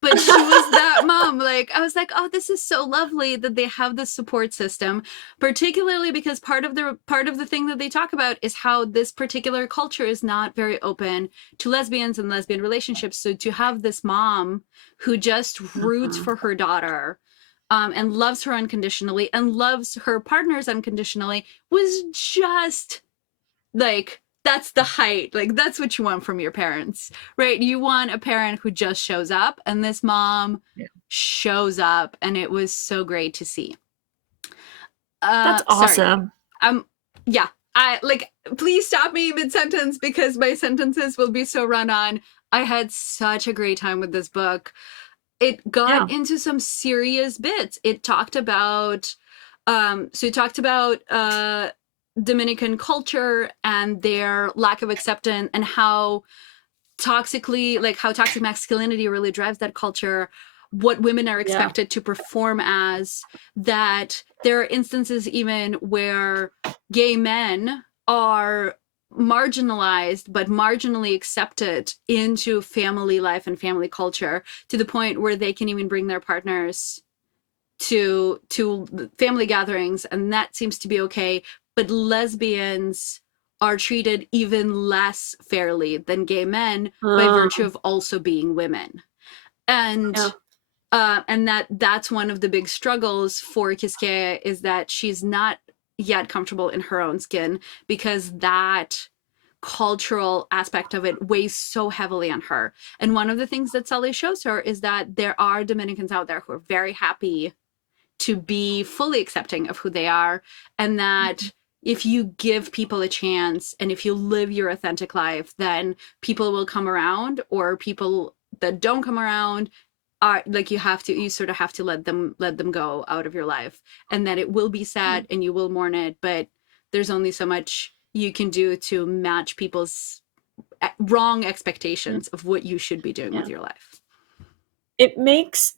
but she was that mom. Like I was like, oh, this is so lovely that they have this support system, particularly because part of the thing that they talk about is how this particular culture is not very open to lesbians and lesbian relationships. So to have this mom who just roots for her daughter and loves her unconditionally and loves her partners unconditionally was just like, that's the height. Like, that's what you want from your parents, right? You want a parent who just shows up, and this mom shows up, and it was so great to see. That's awesome. Please stop me mid-sentence because my sentences will be so run on. I had such a great time with this book. It got into some serious bits. It talked about Dominican culture and their lack of acceptance and how toxic masculinity really drives that culture, what women are expected to perform as, that there are instances even where gay men are marginalized but marginally accepted into family life and family culture to the point where they can even bring their partners to family gatherings, and that seems to be okay. But lesbians are treated even less fairly than gay men by virtue of also being women. And that's one of the big struggles for Quisqueya, is that she's not yet comfortable in her own skin because that cultural aspect of it weighs so heavily on her. And one of the things that Sully shows her is that there are Dominicans out there who are very happy to be fully accepting of who they are, and that if you give people a chance and if you live your authentic life, then people will come around, or people that don't come around are like, you sort of have to let them go out of your life, and that it will be sad and you will mourn it, but there's only so much you can do to match people's wrong expectations of what you should be doing with your life.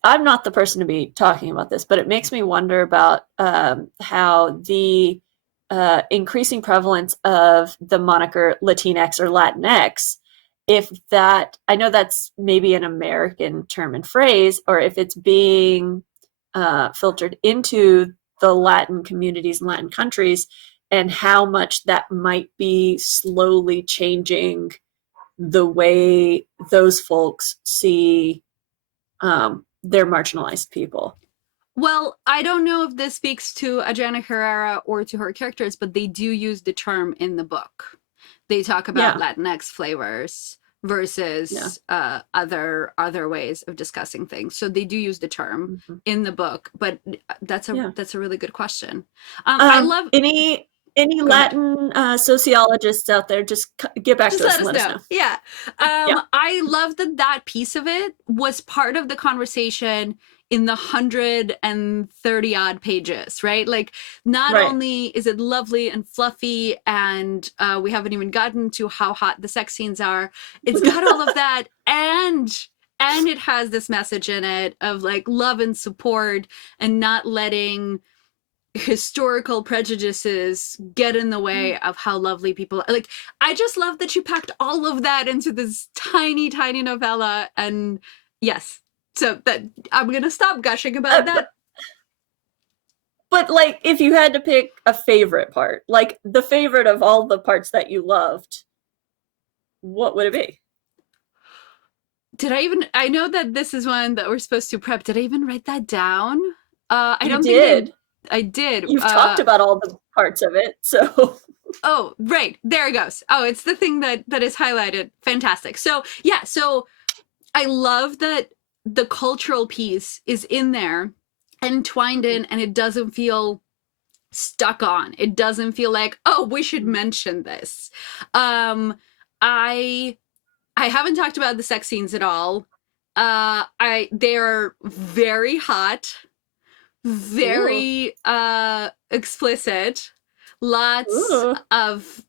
I'm not the person to be talking about this, but it makes me wonder about how the increasing prevalence of the moniker Latinx or Latinx, I know that's maybe an American term and phrase, or if it's being filtered into the Latin communities and Latin countries, and how much that might be slowly changing the way those folks see their marginalized people. Well, I don't know if this speaks to Adriana Herrera or to her characters, but they do use the term in the book. They talk about Latinx flavors versus other ways of discussing things. So they do use the term in the book, but that's a really good question. I love any Latin sociologists out there, just get back to us and let us know. Yeah. I love that piece of it was part of the conversation in the 130 odd pages, right? Like, not only is it lovely and fluffy, and we haven't even gotten to how hot the sex scenes are, it's got all of that, and it has this message in it of like love and support, and not letting historical prejudices get in the way of how lovely people like. I just love that you packed all of that into this tiny, tiny novella. And yes, so that I'm gonna stop gushing about that. But like, if you had to pick a favorite part, like the favorite of all the parts that you loved, what would it be? I know that this is one that we're supposed to prep. Did I even write that down? I You don't did. think I did. You've talked about all the parts of it, so Oh, right. There it goes. Oh, it's the thing that is highlighted. Fantastic. So, yeah, so I love that the cultural piece is in there and twined in, and it doesn't feel stuck on. It doesn't feel like, oh, we should mention this. I I haven't talked about the sex scenes at all. They are very hot, very explicit, lots ooh. of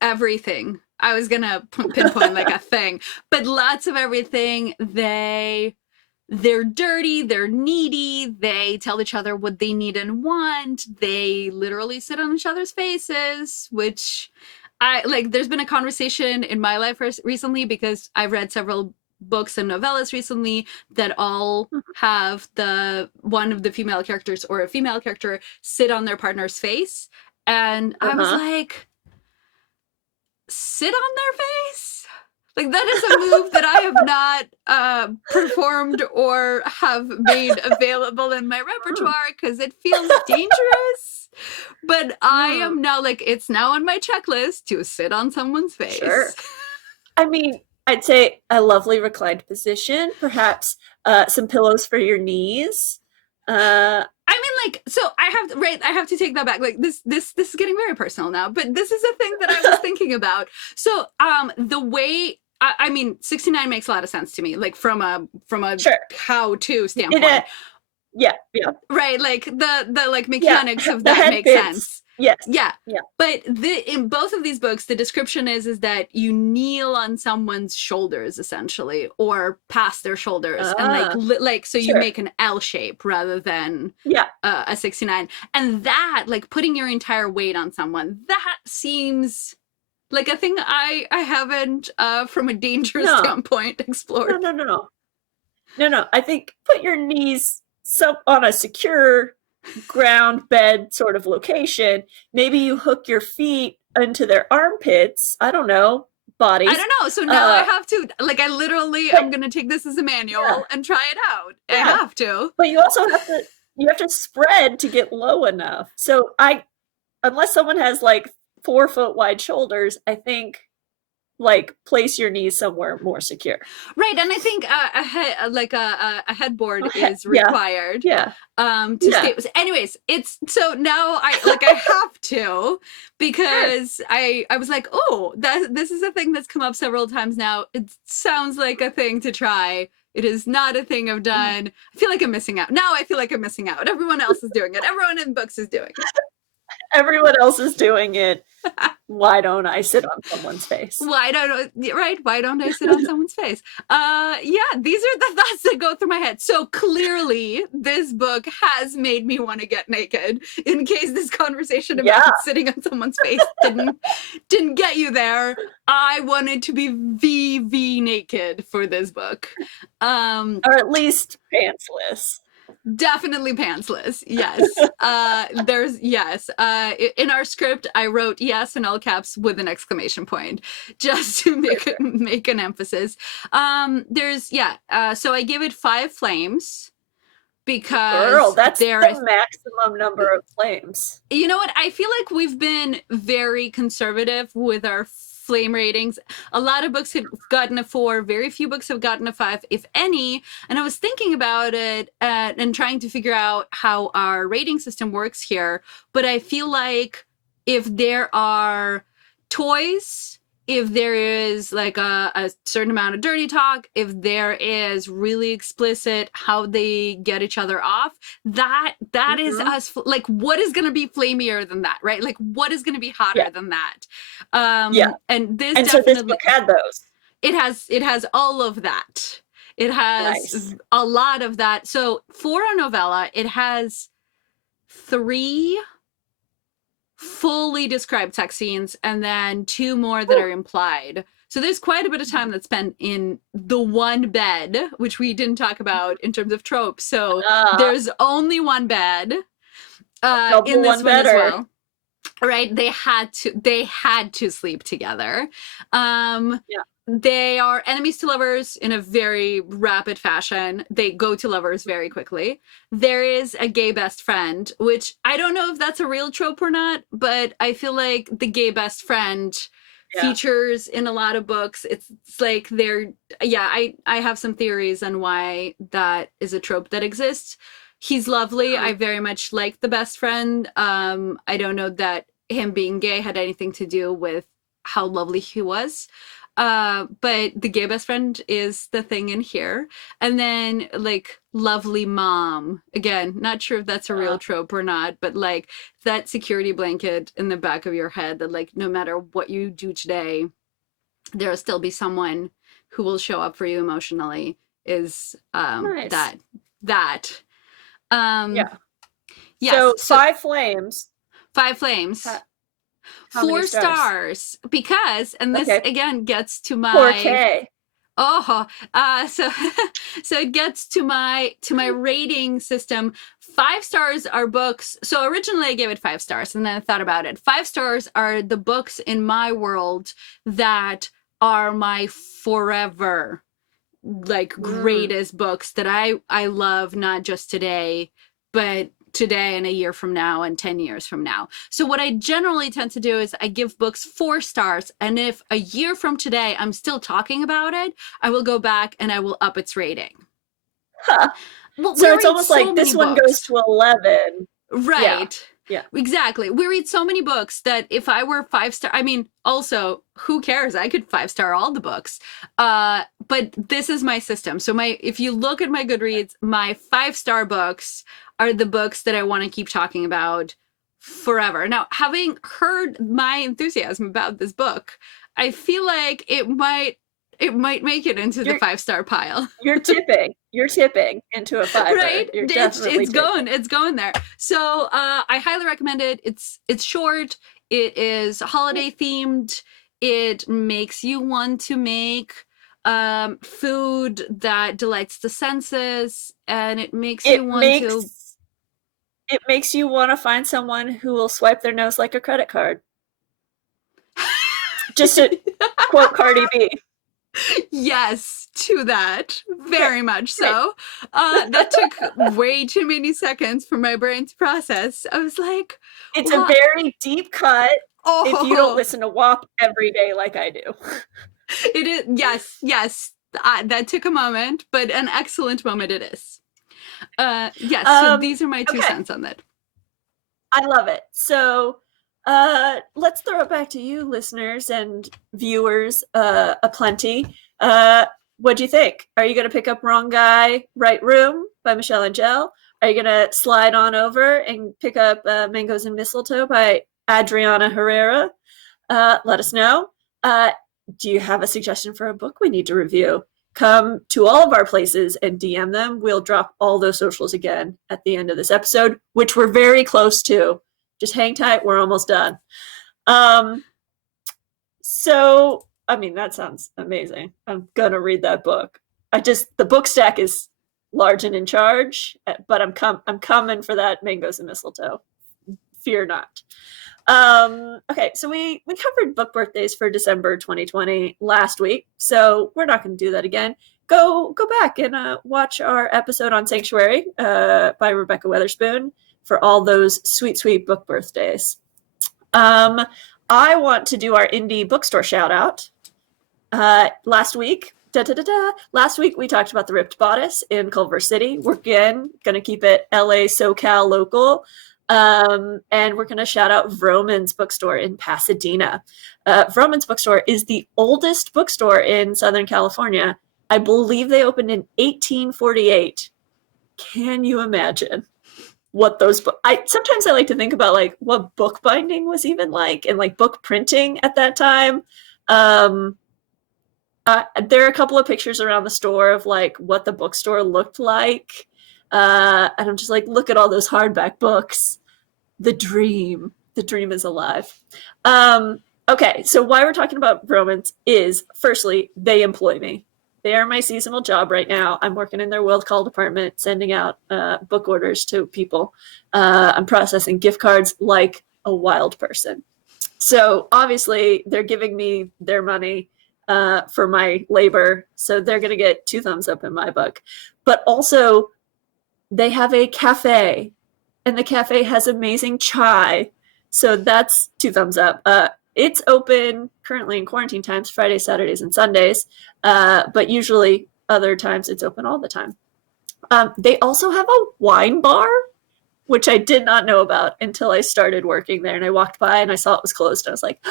everything. I was gonna pinpoint like a thing, but lots of everything. They're dirty, they're needy, they tell each other what they need and want, they literally sit on each other's faces, which I like. There's been a conversation in my life recently because I've read several books and novellas recently that all have the one of the female characters or a female character sit on their partner's face, and I was like, sit on their face? Like, that is a move that I have not performed or have made available in my repertoire because it feels dangerous. But I am now like, it's now on my checklist to sit on someone's face. Sure. I mean, I'd say a lovely reclined position, perhaps some pillows for your knees. I mean, like, so I have to take that back. Like, this is getting very personal now, but this is a thing that I was thinking about. So, the way I mean, 69 makes a lot of sense to me, like from a Sure. how-to standpoint. Yeah. Right, like the like mechanics of the that head make bits. sense. Yes. Yeah. Yeah. But in both of these books, the description is that you kneel on someone's shoulders, essentially, or past their shoulders, and like so you make an L shape rather than a 69. And that, like, putting your entire weight on someone, that seems like a thing I haven't, from a danger standpoint, explored. No. I think put your knees on a secure ground bed sort of location. Maybe you hook your feet into their armpits. I don't know. Bodies. I don't know. So now I have to, like, I'm going to take this as a manual and try it out. I have to. But you also have to spread to get low enough. So unless someone has like 4 foot wide shoulders, I think like place your knees somewhere more secure. Right, and I think a headboard is required. To stay. Anyways, it's so now I have to, because I was like, oh, this is a thing that's come up several times now. It sounds like a thing to try. It is not a thing I've done. I feel like I'm missing out. Now I feel like I'm missing out. Everyone else is doing it. Everyone in books is doing it. Everyone else is doing it. Why don't I sit on someone's face? Why don't I sit on someone's face? These are the thoughts that go through my head. So clearly this book has made me want to get naked, in case this conversation about sitting on someone's face didn't get you there. I wanted to be VV naked for this book. Or at least pantsless. Definitely pantsless. Yes. In our script, I wrote yes in all caps with an exclamation point, just to make an emphasis. So I give it 5 flames because that's the maximum number of flames. You know what? I feel like we've been very conservative with our flame ratings. A lot of books have gotten a 4, very few books have gotten a 5, if any. And I was thinking about it and trying to figure out how our rating system works here. But I feel like if there are toys, if there is like a certain amount of dirty talk, if there is really explicit how they get each other off, that is us. Like, what is going to be flamier than that, right? Like, what is going to be hotter than that? And this so this book had those. It has all of that. It has a lot of that. So for a novella, it has 3 fully described sex scenes and then 2 more that Ooh. are implied. So there's quite a bit of time that's spent in the one bed, which we didn't talk about in terms of tropes. So there's only one bed in this one one as better. well. Right? They had to sleep together. They are enemies to lovers in a very rapid fashion. They go to lovers very quickly. There is a gay best friend, which I don't know if that's a real trope or not, but I feel like the gay best friend features in a lot of books. It's like I have some theories on why that is a trope that exists. He's lovely. I very much like the best friend. I don't know that him being gay had anything to do with how lovely he was. But the gay best friend is the thing in here. And then like lovely mom. Again, not sure if that's a real trope or not, but like that security blanket in the back of your head that like no matter what you do today, there'll still be someone who will show up for you emotionally is Nice. that. So 5 flames. 5 flames. How 4 many stars because, and this again gets to my 4K. So it gets to my rating system. 5 stars are books. So originally I gave it 5 stars, and then I thought about it. 5 stars are the books in my world that are my forever like greatest books that I love, not just today, but today and a year from now and 10 years from now. So what I generally tend to do is I give books 4 stars, and if a year from today I'm still talking about it, I will go back and I will up its rating. Well, so it's almost like this one goes to 11. Right. Yeah. Exactly. We read so many books that if I were 5-star, I mean, also, who cares? I could 5-star all the books. But this is my system. So if you look at my Goodreads, my 5-star books are the books that I want to keep talking about forever. Now, having heard my enthusiasm about this book, I feel like it might make it into the 5-star pile. You're tipping into a 5. Right? You're definitely it's going there. So I highly recommend it. It's short. It is holiday themed. It makes you want to make food that delights the senses, and it makes you want to find someone who will swipe their nose like a credit card. Just to quote Cardi B. Yes, to that. Very much so. That took way too many seconds for my brain to process. I was like, it's a very deep cut if you don't listen to WAP every day like I do. It is. Yes. That took a moment, but an excellent moment it is. Yes, so these are my 2 cents on that. I love it. So let's throw it back to you, listeners and viewers, aplenty. What'd you think? Are you going to pick up Wrong Guy, Right Room by Michelle Angelle? Are you going to slide on over and pick up Mangoes and Mistletoe by Adriana Herrera? Let us know. Do you have a suggestion for a book we need to review? Come to all of our places and DM them. We'll drop all those socials again at the end of this episode, which we're very close to. Just hang tight. We're almost done. So, I mean, that sounds amazing. I'm going to read that book. The book stack is large and in charge, but I'm coming for that Mangoes and Mistletoe. Fear not. Okay, so we covered book birthdays for December 2020 last week, so we're not going to do that again. Go back and watch our episode on Sanctuary by Rebecca Weatherspoon for all those sweet book birthdays. I want to do our indie bookstore shout out. Last week we talked about The Ripped Bodice in Culver City. We're again going to keep it LA, SoCal, local. And we're going to shout out Vroman's Bookstore in Pasadena. Vroman's Bookstore is the oldest bookstore in Southern California. I believe they opened in 1848. Can you imagine what those sometimes I like to think about like what bookbinding was even like and like book printing at that time. There are a couple of pictures around the store of like what the bookstore looked like. And I'm just like, look at all those hardback books. The dream is alive. Okay, so why we're talking about romance is, firstly, they employ me. They are my seasonal job right now. I'm working in their world call department, sending out book orders to people. I'm processing gift cards like a wild person. So obviously, they're giving me their money for my labor. So they're going to get 2 thumbs up in my book. But also, they have a cafe, and the cafe has amazing chai. So that's 2 thumbs up. It's open currently in quarantine times, Fridays, Saturdays, and Sundays, but usually other times it's open all the time. They also have a wine bar, which I did not know about until I started working there. And I walked by and I saw it was closed. And I was like,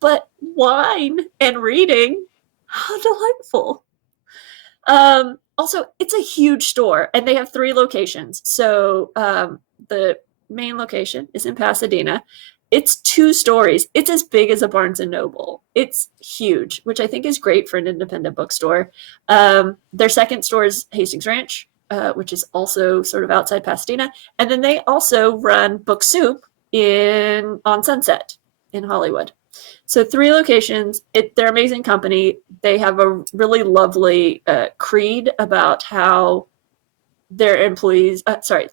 but wine and reading, how delightful. Also, it's a huge store, and they have 3 locations. So the main location is in Pasadena. It's 2 stories. It's as big as a Barnes and Noble. It's huge, which I think is great for an independent bookstore. Their second store is Hastings Ranch, which is also sort of outside Pasadena, and then they also run Book Soup in on Sunset in Hollywood. So 3 locations. They're amazing company. They have a really lovely creed about how their employees,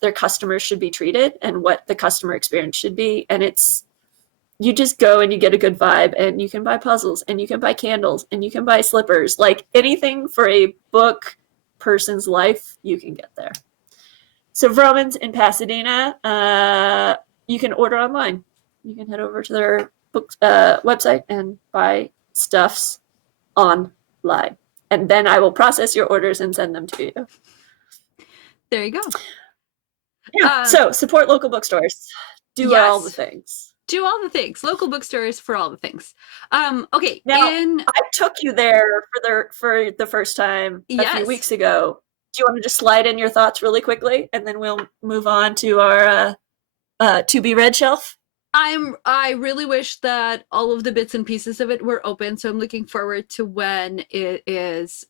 their customers should be treated and what the customer experience should be. And it's, you just go and you get a good vibe, and you can buy puzzles, and you can buy candles, and you can buy slippers. Like anything for a book person's life, you can get there. So Vroman's in Pasadena. You can order online. You can head over to their book website and buy stuffs online, and then I will process your orders and send them to you. There you go. Yeah. So support local bookstores. Do all the things. Do all the things. Local bookstores for all the things. Okay. Now, I took you there for the first time a few weeks ago. Do you want to just slide in your thoughts really quickly, and then we'll move on to our to be read shelf? I really wish that all of the bits and pieces of it were open, so I'm looking forward to when it is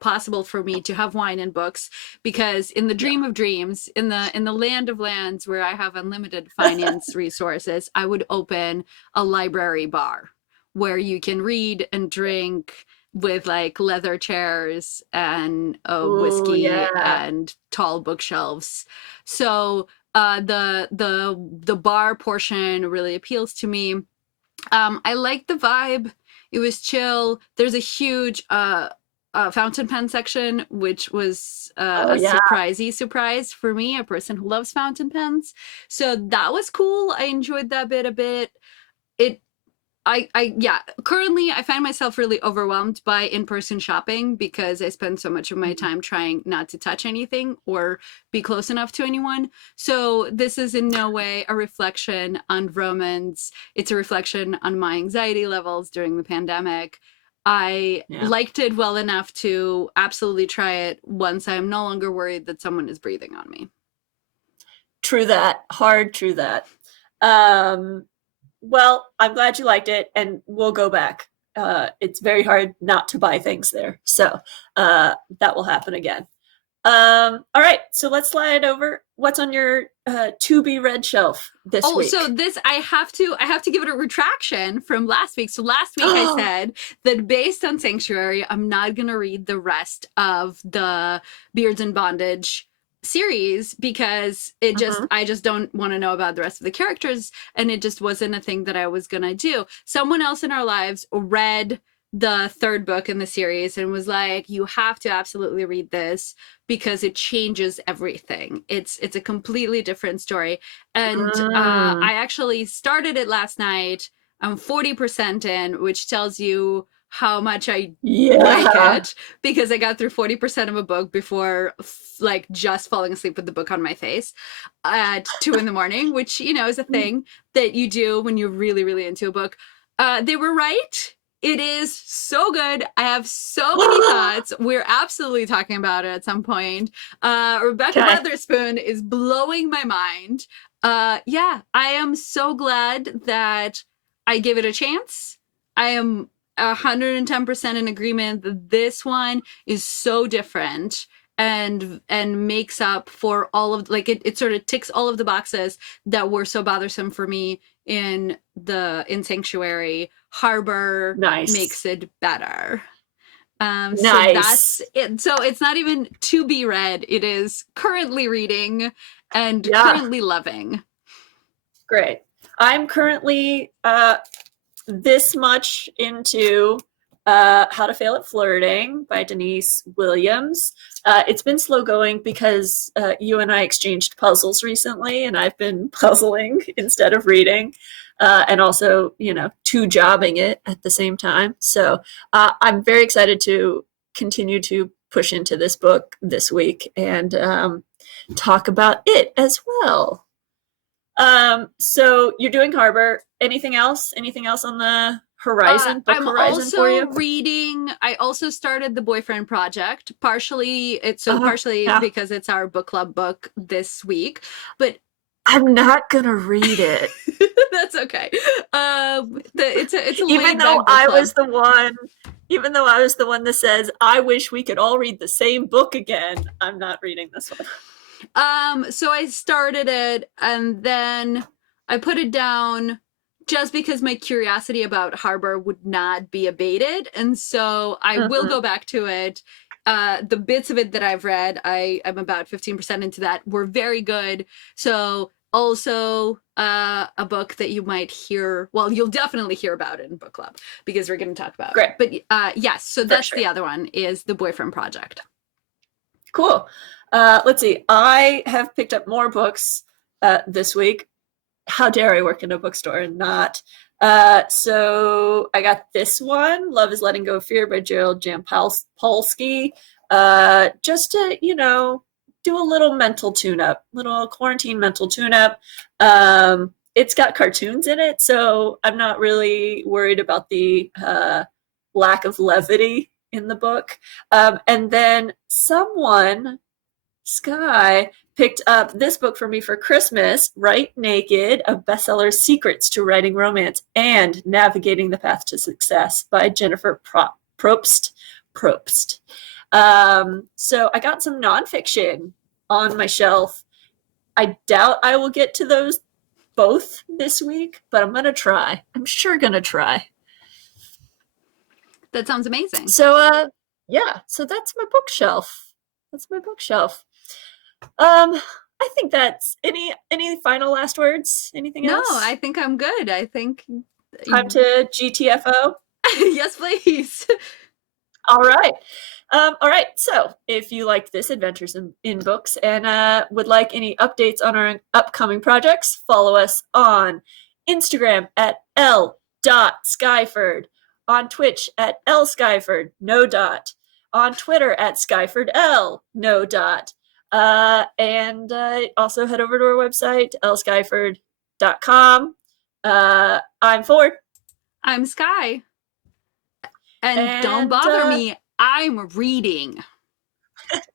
possible for me to have wine and books, because in the dream of dreams, in the land of lands where I have unlimited finance resources, I would open a library bar where you can read and drink with like leather chairs and whiskey and tall bookshelves. So the bar portion really appeals to me. I like the vibe. It was chill. There's a huge fountain pen section, which was surprisey surprise for me, a person who loves fountain pens. So that was cool. I enjoyed that bit a bit. Currently I find myself really overwhelmed by in-person shopping because I spend so much of my time trying not to touch anything or be close enough to anyone. So this is in no way a reflection on romance. It's a reflection on my anxiety levels during the pandemic. I liked it well enough to absolutely try it once I'm no longer worried that someone is breathing on me. True that. Hard true that. Well, I'm glad you liked it, and we'll go back. It's very hard not to buy things there. So that will happen again. All right, so let's slide over. What's on your to be read shelf this week? So this I have to give it a retraction from last week. So last week I said that based on Sanctuary, I'm not gonna read the rest of the Beards and Bondage series because it just I just don't want to know about the rest of the characters, and it just wasn't a thing that I was gonna do. Someone else in our lives read the 3rd book in the series and was like, you have to absolutely read this because it changes everything. It's a completely different story. And I actually started it last night. I'm 40% in, which tells you how much I like it, because I got through 40% of a book before like just falling asleep with the book on my face at 2 a.m, which, you know, is a thing that you do when you're really, really into a book. They were right. It is so good. I have so many thoughts. We're absolutely talking about it at some point. Rebecca Weatherspoon is blowing my mind. I am so glad that I gave it a chance. I am 110% in agreement that this one is so different and makes up for all of, like, it sort of ticks all of the boxes that were so bothersome for me in Sanctuary. Harbor Nice. makes it better. So Nice. that's it. So it's not even to be read. It is currently reading and Yeah. currently loving. Great. I'm currently this much into How to Fail at Flirting by Denise Williams. It's been slow going because you and I exchanged puzzles recently, and I've been puzzling instead of reading. And also, two jobbing it at the same time. So I'm very excited to continue to push into this book this week and talk about it as well. So you're doing Harbor. Anything else? Anything else on the horizon? Book I'm horizon for you? also reading. I also started The Boyfriend Project. Partially Yeah. because it's our book club book this week, but I'm not gonna read it. that's okay. It's a even though I was the one that says I wish we could all read the same book again. I'm not reading this one. So I started it and then I put it down just because my curiosity about Harbor would not be abated, and so I will go back to it. The bits of it that I've read, I'm about 15% into that, were very good. So also a book that you might hear, well, you'll definitely hear about it in book club because we're going to talk about it. But yes, so that's the other one, is The Boyfriend Project. Cool. Let's see. I have picked up more books this week. How dare I work in a bookstore and not? So I got this one, Love is Letting Go of Fear by Gerald Jampolsky. Just to, do a little mental tune-up, little quarantine mental tune-up. It's got cartoons in it, so I'm not really worried about the lack of levity in the book. And then someone, Sky, picked up this book for me for Christmas, Write Naked, a bestseller, Secrets to Writing Romance and Navigating the Path to Success by Jennifer Probst. So I got some nonfiction on my shelf. I doubt I will get to those both this week, but I'm going to try. I'm sure going to try. That sounds amazing. So, yeah, so that's my bookshelf. I think that's any final last words? Anything else? No, I think I'm good. I think time to GTFO. Yes, please. All right. So if you liked this Adventures in Books and would like any updates on our upcoming projects, follow us on Instagram at l.skyford, on Twitch at lskyford, no dot, on Twitter at skyfordl, no dot. And also head over to our website, lskyford.com. I'm Ford. I'm Sky. And don't bother me. I'm reading.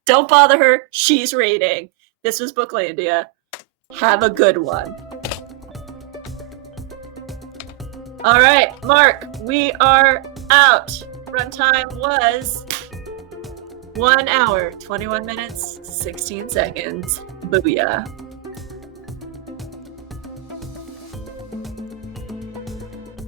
Don't bother her. She's reading. This was Booklandia. Have a good one. All right, Mark, we are out. Runtime was 1 hour, 21 minutes, 16 seconds. Booyah.